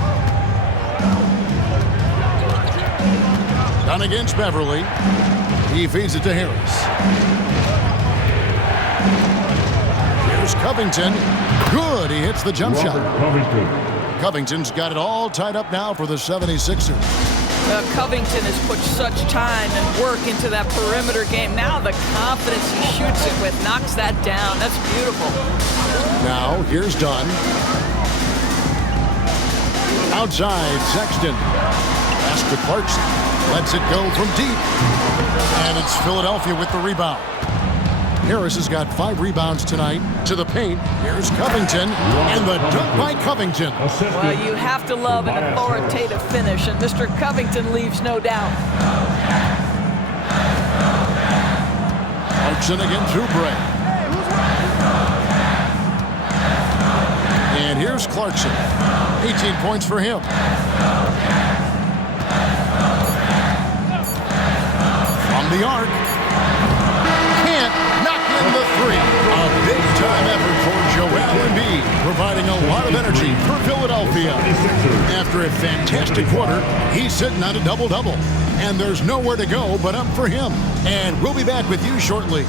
Dunn against Beverly. He feeds it to Harris. Here's Covington. Good. He hits the jump shot. Covington's got it all tied up now for the 76ers. Covington has put such time and work into that perimeter game. Now the confidence he shoots it with knocks that down. That's beautiful. Now here's Dunn. Outside, Sexton. Pass to Clarkson. Lets it go from deep. And it's Philadelphia with the rebound. Harris has got 5 rebounds tonight. To the paint. Here's Covington. And the dunk by Covington. Well, you have to love an authoritative finish, and Mr. Covington leaves no doubt. Clarkson against Oubre. And here's Clarkson. 18 points for him. From the arc. Can't knock in the 3. A big-time effort for Joel Embiid, providing a lot of energy for Philadelphia. After a fantastic quarter, he's sitting on a double-double. And there's nowhere to go but up for him. And we'll be back with you shortly.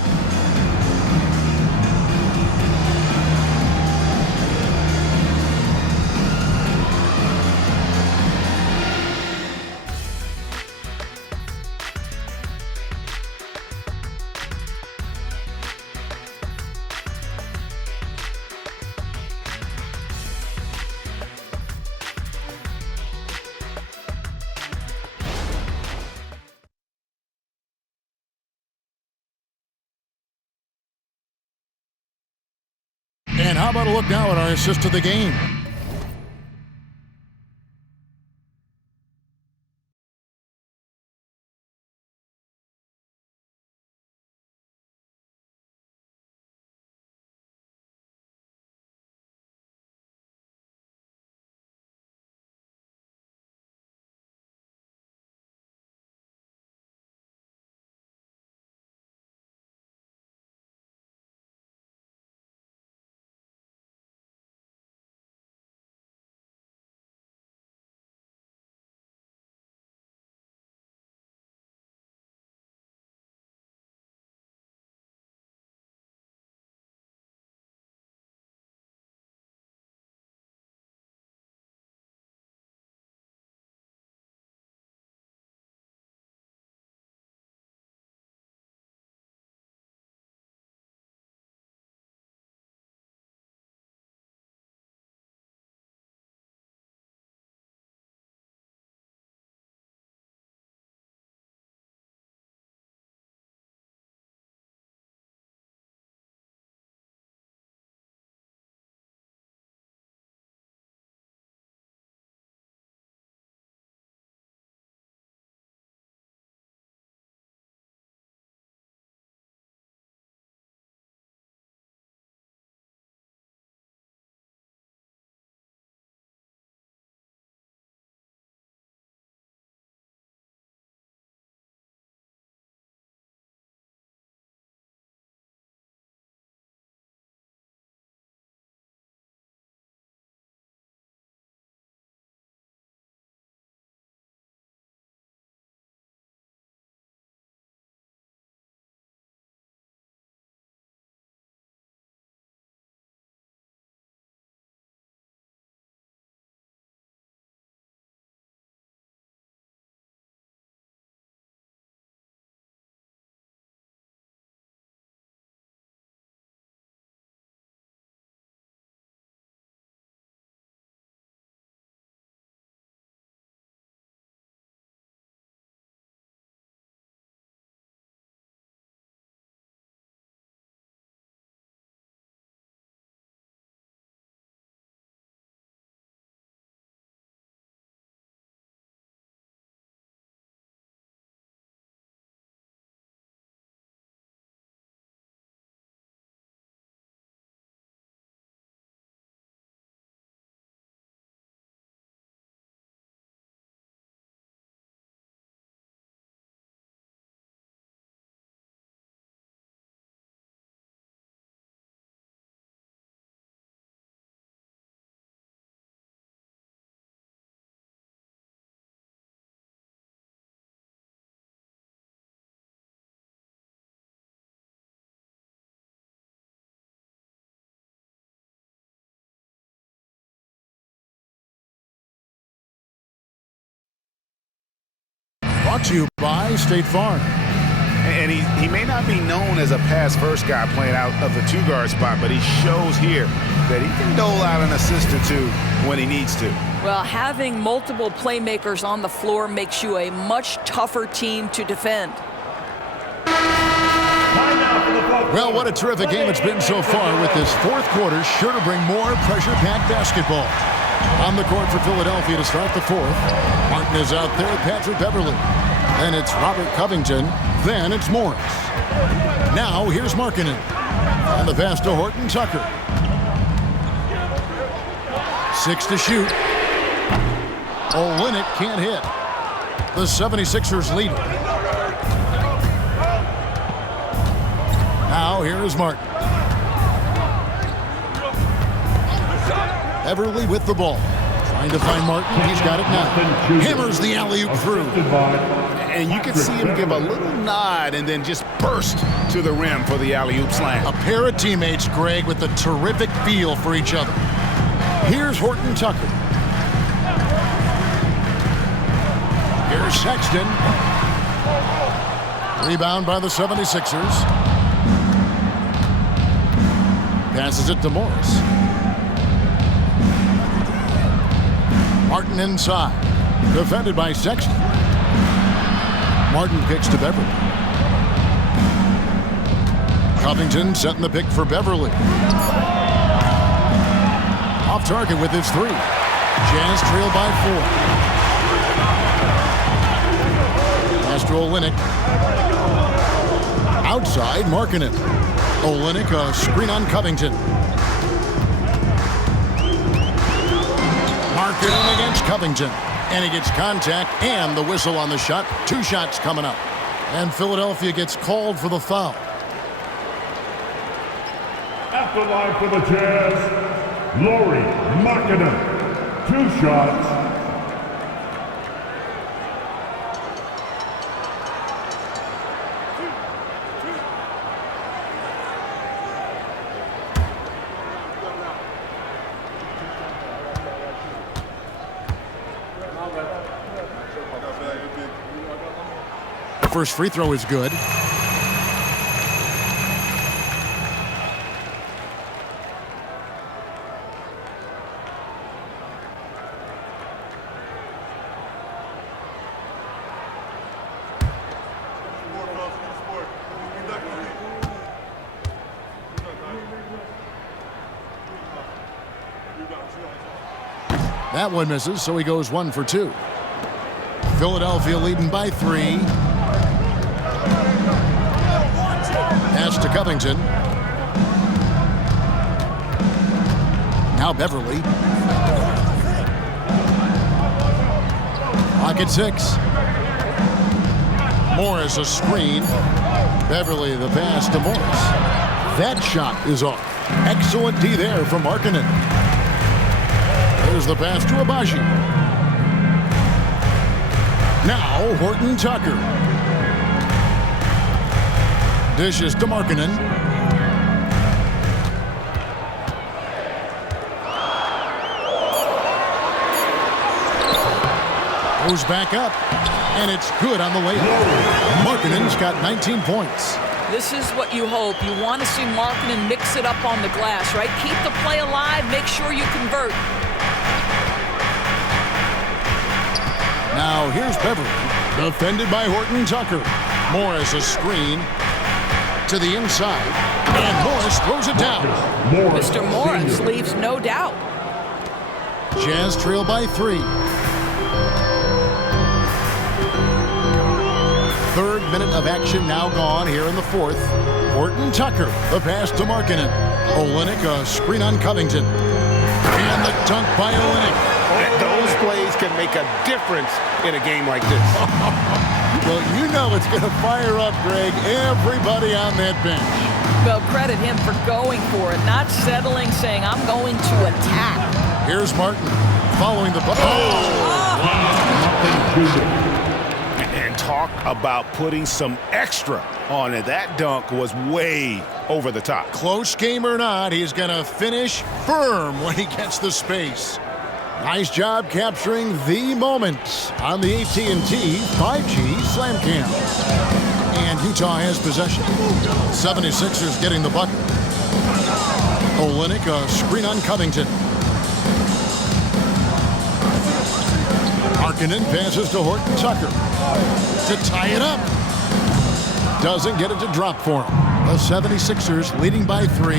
And how about a look now at our assist of the game? Brought to you by State Farm. And he may not be known as a pass-first guy playing out of the two-guard spot, but he shows here that he can dole out an assist or two when he needs to. Well, having multiple playmakers on the floor makes you a much tougher team to defend. Well, what a terrific game it's been so far, with this fourth quarter sure to bring more pressure-packed basketball. On the court for Philadelphia to start the fourth. Martin is out there with Patrick Beverly. Then it's Robert Covington. Then it's Morris. Now here's Markkanen. And the pass to Horton Tucker. 6 to shoot. Olynyk can't hit. The 76ers lead. Now here is Martin. Beverly with the ball. Trying to find Martin. He's got it now. Hammers the alley-oop through. And you can see him give a little nod and then just burst to the rim for the alley-oop slam. A pair of teammates, Greg, with a terrific feel for each other. Here's Horton Tucker. Here's Sexton. Rebound by the 76ers. Passes it to Morris. Martin inside. Defended by Sexton. Martin kicks to Beverly. Covington setting the pick for Beverly. Off target with his three. Jazz trail by 4. Pass to Olynyk. Outside, Markkanen. Olynyk, a screen on Covington. Markkanen against Covington. And he gets contact and the whistle on the shot. 2 shots coming up. And Philadelphia gets called for the foul. At the line for the Jazz, Lauri Markkanen. 2 shots. First free throw is good. That one misses, so he goes 1 for 2. Philadelphia leading by 3. Pass to Covington. Now Beverly. Pocket 6. Morris a screen. Beverly the pass to Morris. That shot is off. Excellent D there from Markkanen. There's the pass to Agbaji. Now Horton Tucker. Dishes to Markkanen. Goes back up. And it's good on the layup. Markkanen's got 19 points. This is what you hope. You want to see Markkanen mix it up on the glass, right? Keep the play alive. Make sure you convert. Now here's Beverly. Defended by Horton Tucker. Morris a screen. To the inside, and Morris throws it down. Mr. Morris leaves no doubt. Jazz trail by 3. Third minute of action now gone here in the fourth. Horton Tucker, the pass to Markkanen. Olynyk, a screen on Covington. And the dunk by Olynyk. Those plays can make a difference in a game like this. Well, you know it's going to fire up, Greg, everybody on that bench. Well, credit him for going for it, not settling, saying, I'm going to attack. Here's Martin following the ball. And talk about putting some extra on it. That dunk was way over the top. Close game or not, he's going to finish firm when he gets the space. Nice job capturing the moments on the AT&T 5G Slam Cam. And Utah has possession. 76ers getting the bucket. Olynyk, a screen on Covington. Markkanen passes to Horton Tucker to tie it up. Doesn't get it to drop for him. The 76ers leading by 3.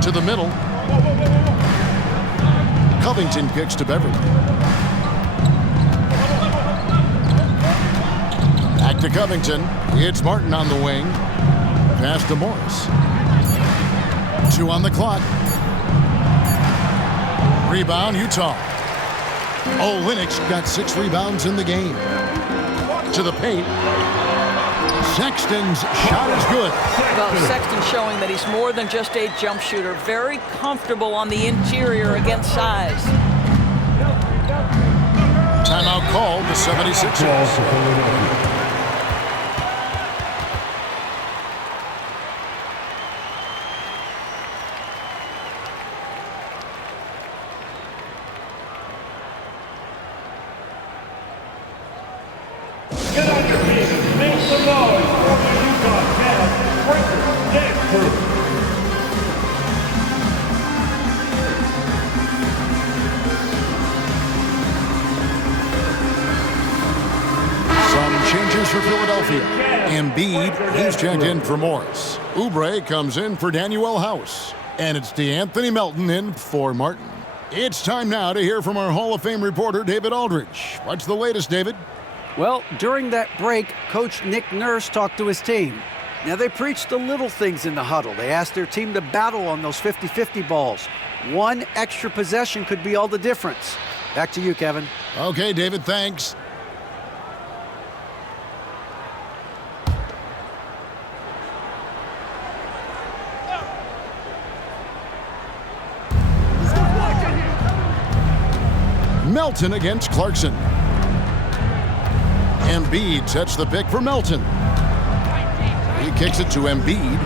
To the middle. Covington kicks to Beverly. Back to Covington. It's Martin on the wing. Pass to Morris. 2 on the clock. Rebound, Utah. Olynyk's got 6 rebounds in the game. To the paint. Sexton's shot is good. Well, Sexton showing that he's more than just a jump shooter. Very comfortable on the interior against size. Timeout called the 76ers. Get on your feet and make some noise for the Utah Jazz Breaker Dance Crew. Some changes for Philadelphia. Embiid, he's checked in for Morris. Oubre comes in for Danuel House. And it's DeAnthony Melton in for Martin. It's time now to hear from our Hall of Fame reporter, David Aldridge. What's the latest, David? Well, during that break, Coach Nick Nurse talked to his team. Now, they preached the little things in the huddle. They asked their team to battle on those 50-50 balls. One extra possession could be all the difference. Back to you, Kevin. Okay, David, thanks. Melton against Clarkson. Embiid sets the pick for Melton. He kicks it to Embiid.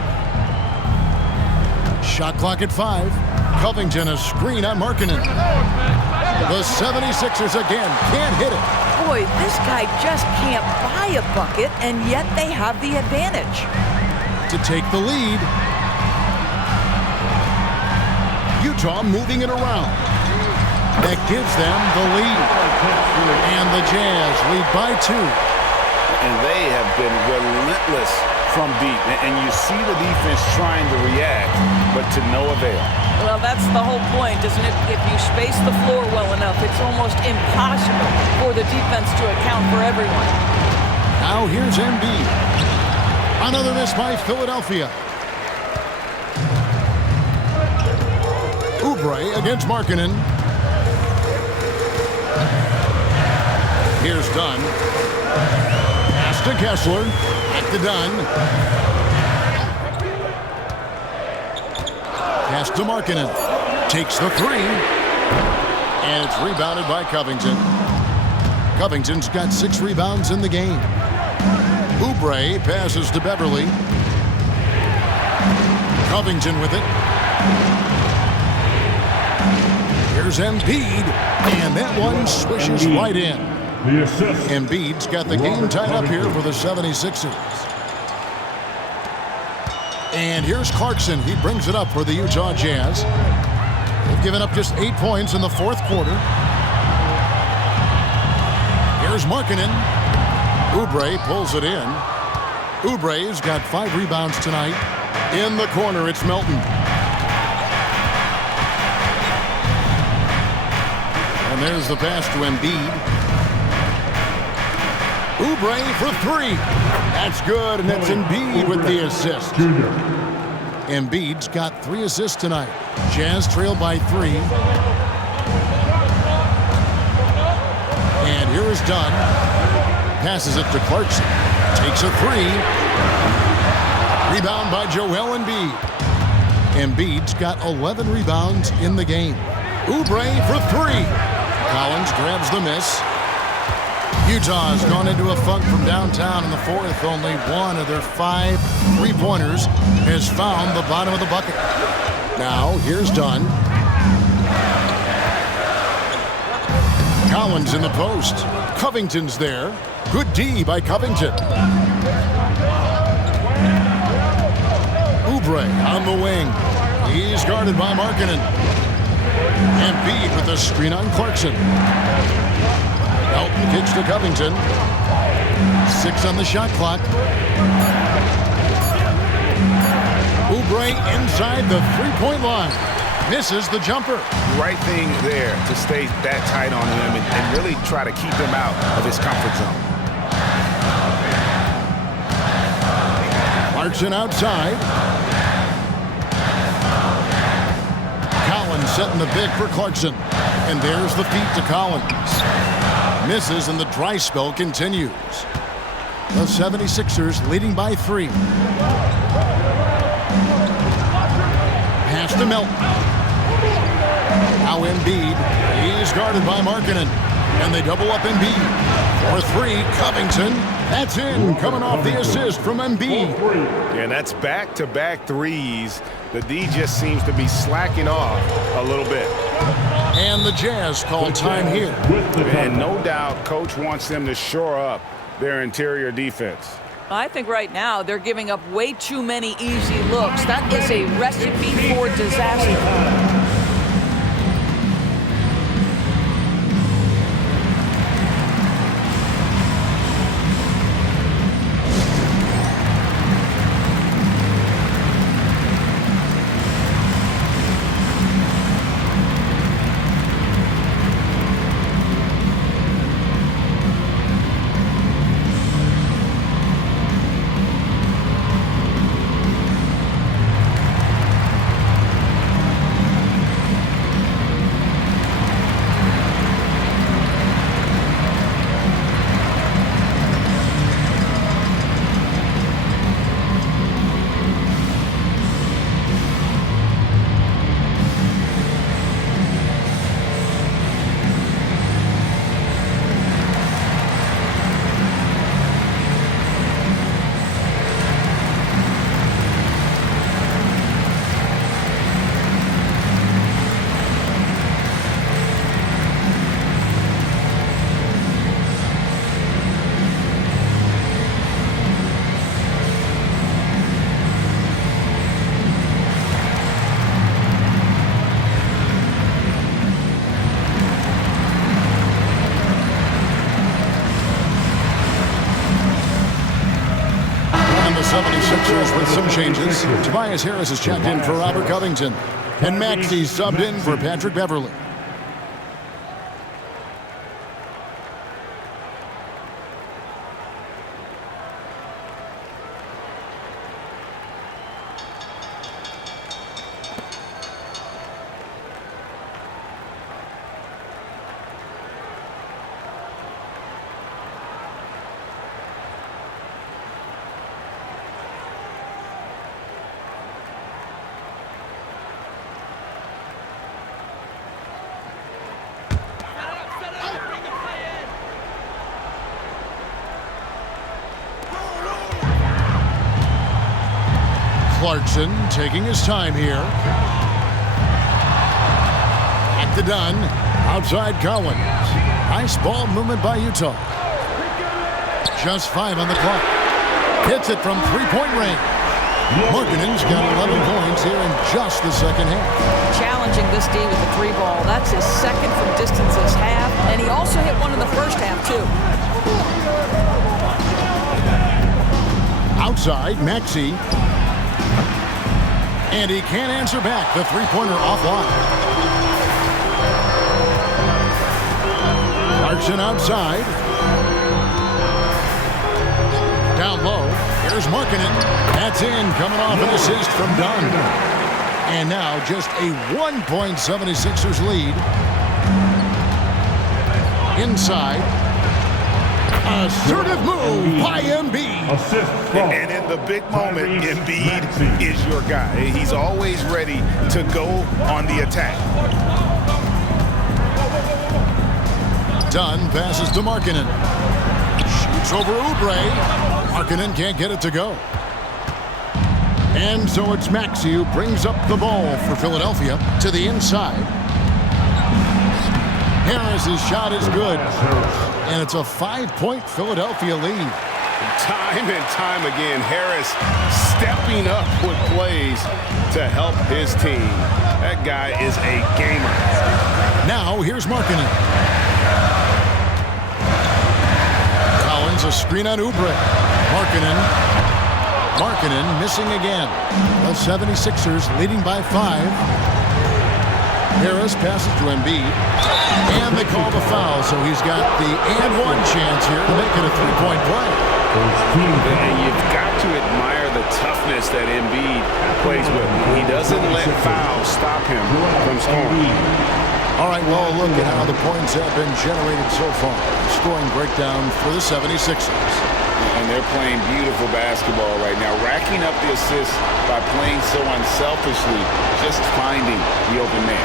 Shot clock at 5. Covington a screen on Markkanen. The 76ers again can't hit it. Boy, this guy just can't buy a bucket, and yet they have the advantage. To take the lead. Utah moving it around. That gives them the lead. And the Jazz lead by 2. And they have been relentless from deep. And you see the defense trying to react, but to no avail. Well, that's the whole point, isn't it? If you space the floor well enough, it's almost impossible for the defense to account for everyone. Now here's Embiid. Another miss by Philadelphia. Oubre against Markkanen. Here's Dunn. Pass to Kessler. Back to Dunn. Pass to Markkanen. Takes the 3. And it's rebounded by Covington. Covington's got 6 rebounds in the game. Oubre passes to Beverly. Covington with it. Here's Embiid. And that one swishes right in. The assist. Embiid's got the game tied up here for the 76ers. And here's Clarkson. He brings it up for the Utah Jazz. They've given up just 8 points in the 4th quarter. Here's Markkanen. Oubre pulls it in. Oubre's got 5 rebounds tonight. In the corner, it's Melton. And there's the pass to Embiid. Oubre for 3. That's good, and that's Embiid with the assist. Embiid's got 3 assists tonight. Jazz trail by 3. And here is Dunn. Passes it to Clarkson. Takes a 3. Rebound by Joel Embiid. Embiid's got 11 rebounds in the game. Oubre for 3. Collins grabs the miss. Utah's gone into a funk from downtown in the 4th. Only one of their 5 3-pointers has found the bottom of the bucket. Now, here's Dunn. Collins in the post. Covington's there. Good D by Covington. Oubre on the wing. He's guarded by Markkanen. Embiid with the screen on Clarkson. Elton kicks to Covington. 6 on the shot clock. Oubre inside the three-point line. Misses the jumper. Right thing there to stay that tight on him and really try to keep him out of his comfort zone. Clarkson outside. Collins setting the big for Clarkson. And there's the feed to Collins. Misses and the dry spell continues. The 76ers leading by 3. Pass to Melton. Now Embiid. He's guarded by Markkanen. And they double up Embiid. For 3, Covington. That's in. Coming off the assist from Embiid. And that's back-to-back threes. The D just seems to be slacking off a little bit. And the Jazz call time here. And no doubt, Coach wants them to shore up their interior defense. I think right now they're giving up way too many easy looks. That is a recipe for disaster. With some changes, Tobias Harris has checked in for Robert Covington, and Maxey subbed in for Patrick Beverley. Clarkson taking his time here. Back to Dunn. Outside Collins. Nice ball movement by Utah. Just 5 on the clock. Hits it from three-point range. Markkanen's got 11 points here in just the second half. Challenging this D with the 3 ball. That's his second from distance this half. And he also hit one in the first half, too. Outside, Maxey. And he can't answer back. The three-pointer offline. Clarkson outside. Down low. Here's Markkanen. That's in. Coming off an assist from Dunn. And now just a 1-point 76ers lead. Inside. Assertive move by Embiid. And in the big moment, Embiid is your guy. He's always ready to go on the attack. Dunn passes to Markkanen. Shoots over Oubre. Markkanen can't get it to go. And so it's Maxey who brings up the ball for Philadelphia to the inside. Harris's shot is good. And it's a 5-point Philadelphia lead. Time and time again, Harris stepping up with plays to help his team. That guy is a gamer. Now, here's Markkanen. Collins, a screen on Oubre. Markkanen missing again. The 76ers leading by 5. Harris passes to Embiid. And they call the foul, so he's got the and-one chance here to make it a 3-point play. And you've got to admire the toughness that Embiid plays with. He doesn't let fouls stop him from scoring. All right, well, look at how the points have been generated so far. Scoring breakdown for the 76ers. And they're playing beautiful basketball right now, racking up the assists by playing so unselfishly, just finding the open man.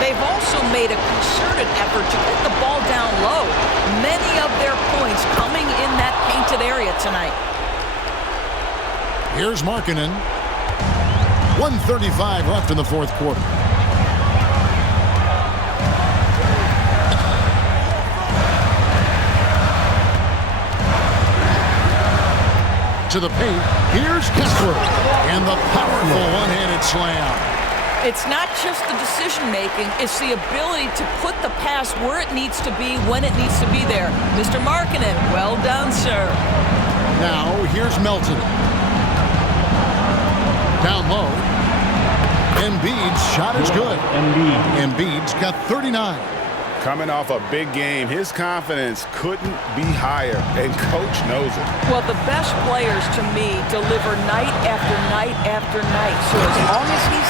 They've also made a concerted effort to get the ball down low. Many of their points coming in that painted area tonight. Here's Markkanen. 1:35 left in the fourth quarter. To the paint, here's Kessler. And the powerful one-handed slam. It's not just the decision-making, it's the ability to put the pass where it needs to be, when it needs to be there. Mr. Markkanen, well done, sir. Now, here's Melton. Down low. Embiid's shot is good. Embiid's got 39. Coming off a big game, his confidence couldn't be higher, and Coach knows it. Well, the best players, to me, deliver night after night after night. So as long as he's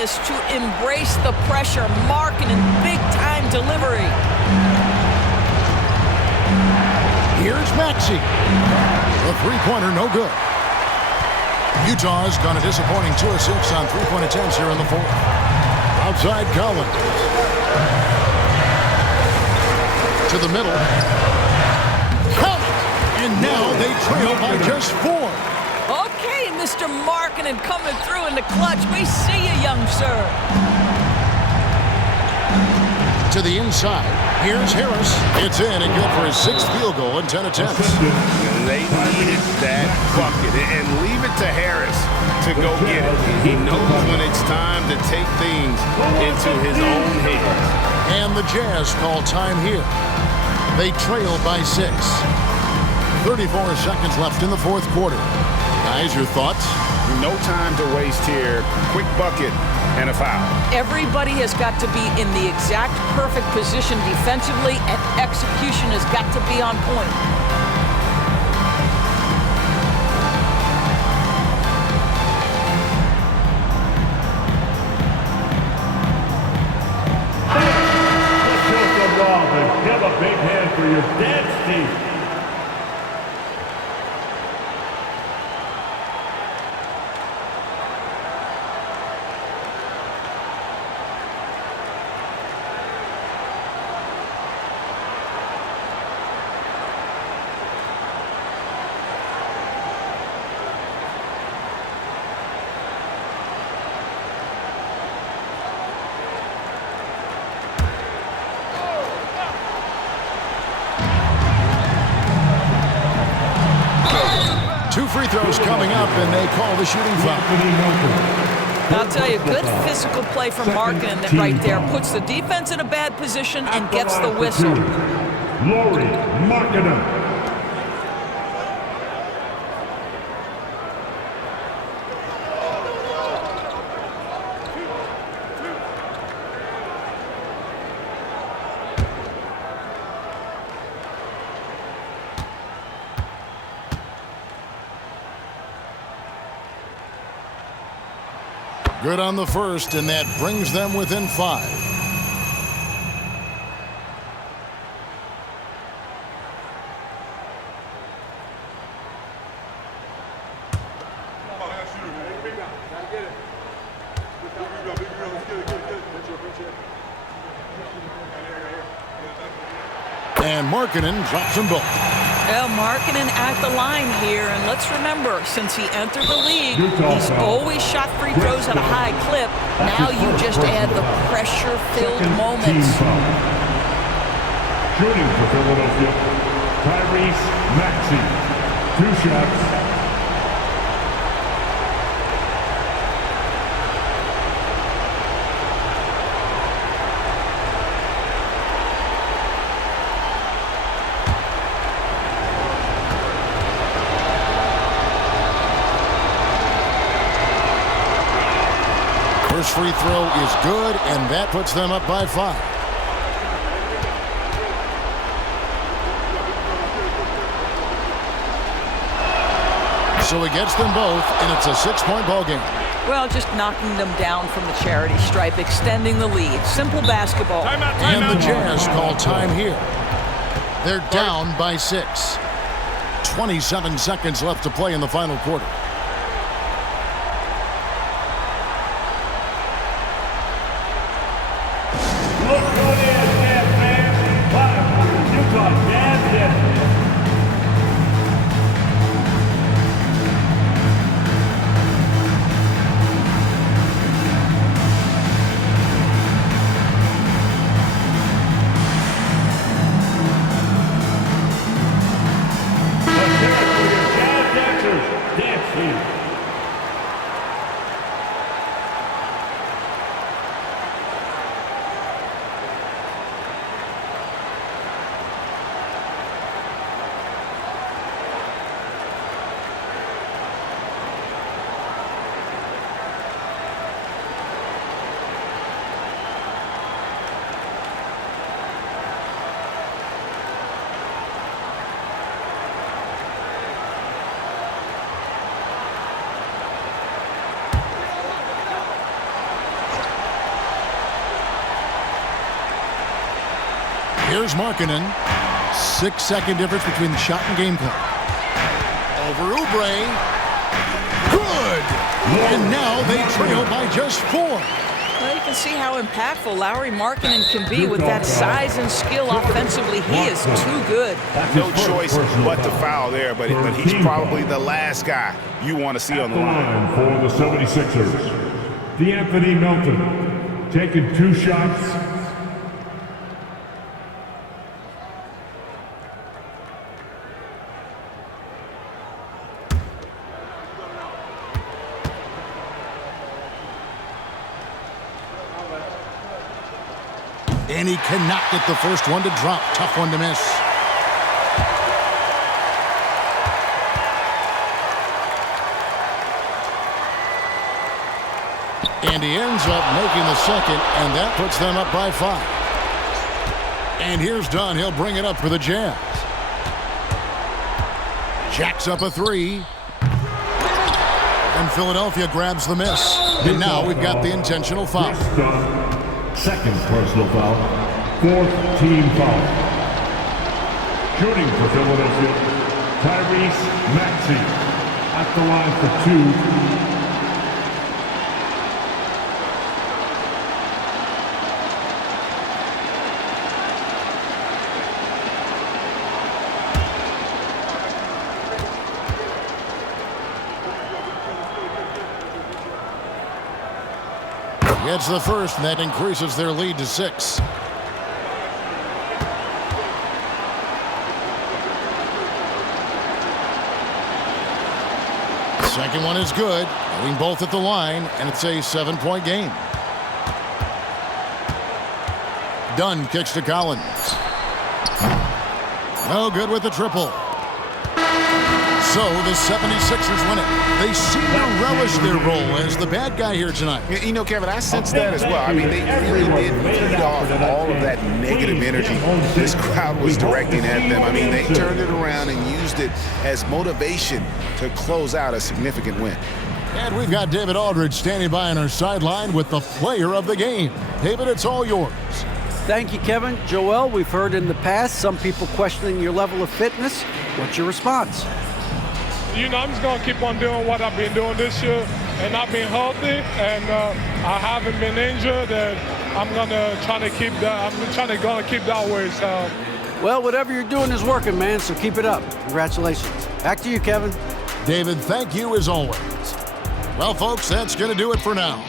willingness to embrace the pressure. Markkanen, big-time delivery. Here's Maxey. The three-pointer, no good. Utah's gone a disappointing 2 of 6 on three-point attempts here in the fourth. Outside Collins. To the middle. Collins! And now they trail by just 4. Okay, Mr. Markkanen coming through in the clutch. We see you, young sir. To the inside. Here's Harris. It's in and good for his 6th field goal in 10 attempts. They needed that bucket. And leave it to Harris to go get it. He knows when it's time to take things into his own hands. And the Jazz call time here. They trail by 6. 34 seconds left in the fourth quarter. Guys, your thoughts? No time to waste here. Quick bucket and a foul. Everybody has got to be in the exact perfect position defensively, and execution has got to be on point. Let's show some love and give a big hand for your dance team. Two free throws coming up, and they call the shooting foul. I'll tell you, good physical play from Markkanen right there. Puts the defense in a bad position and gets the whistle. Lauri Markkanen. Good on the first, and that brings them within 5. And Markkanen drops them both. Well, Markkanen at the line here, and let's remember, since he entered the league, he's always shot free throws at a high clip. Now you just add the pressure-filled moments. Shooting for Philadelphia, Tyrese Maxey. 2 shots. First free throw is good, and that puts them up by 5. So he gets them both, and it's a 6-point ball game. Well, just knocking them down from the charity stripe, extending the lead. Simple basketball. And the Jazz call time here. They're down by 6. 27 seconds left to play in the final quarter. Here's Markkanen. 6-second difference between the shot and game clock. Over Oubre. Good! And now they trail by just 4. Well, you can see how impactful Lauri Markkanen can be with that size and skill offensively. He is too good. No choice but to foul there, but he's probably the last guy you want to see on the line. For the 76ers, D'Anthony Melton, taking 2 shots. And he cannot get the first one to drop. Tough one to miss. And he ends up making the second, and that puts them up by 5. And here's Dunn. He'll bring it up for the Jazz. Jacks up a 3. And Philadelphia grabs the miss. And now we've got the intentional foul. Second personal foul. 4th team foul. Shooting for Philadelphia, Tyrese Maxey at the line for 2. Gets the first, and that increases their lead to 6. Second one is good. Going both at the line, and it's a 7-point game. Dunn kicks to Collins. No good with the triple. So the 76ers win it. They seem to relish their role as the bad guy here tonight. You know, Kevin, I sense that as well. I mean, they really did feed off all of that negative energy this crowd was directing at them. I mean, they turned it around and used it as motivation to close out a significant win. And we've got David Aldridge standing by on our sideline with the player of the game. David, it's all yours. Thank you, Kevin. Joel, we've heard in the past some people questioning your level of fitness. What's your response? You know, I'm just going to keep on doing what I've been doing this year and not being healthy, and I haven't been injured, and I'm going to try to keep that. I'm trying to keep that way. So. Well, whatever you're doing is working, man, so keep it up. Congratulations. Back to you, Kevin. David, thank you as always. Well, folks, that's going to do it for now.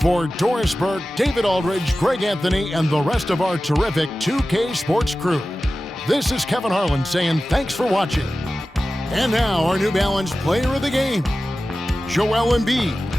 For Doris Burke, David Aldridge, Greg Anthony, and the rest of our terrific 2K Sports crew, this is Kevin Harlan saying thanks for watching. And now, our New Balance player of the game, Joel Embiid.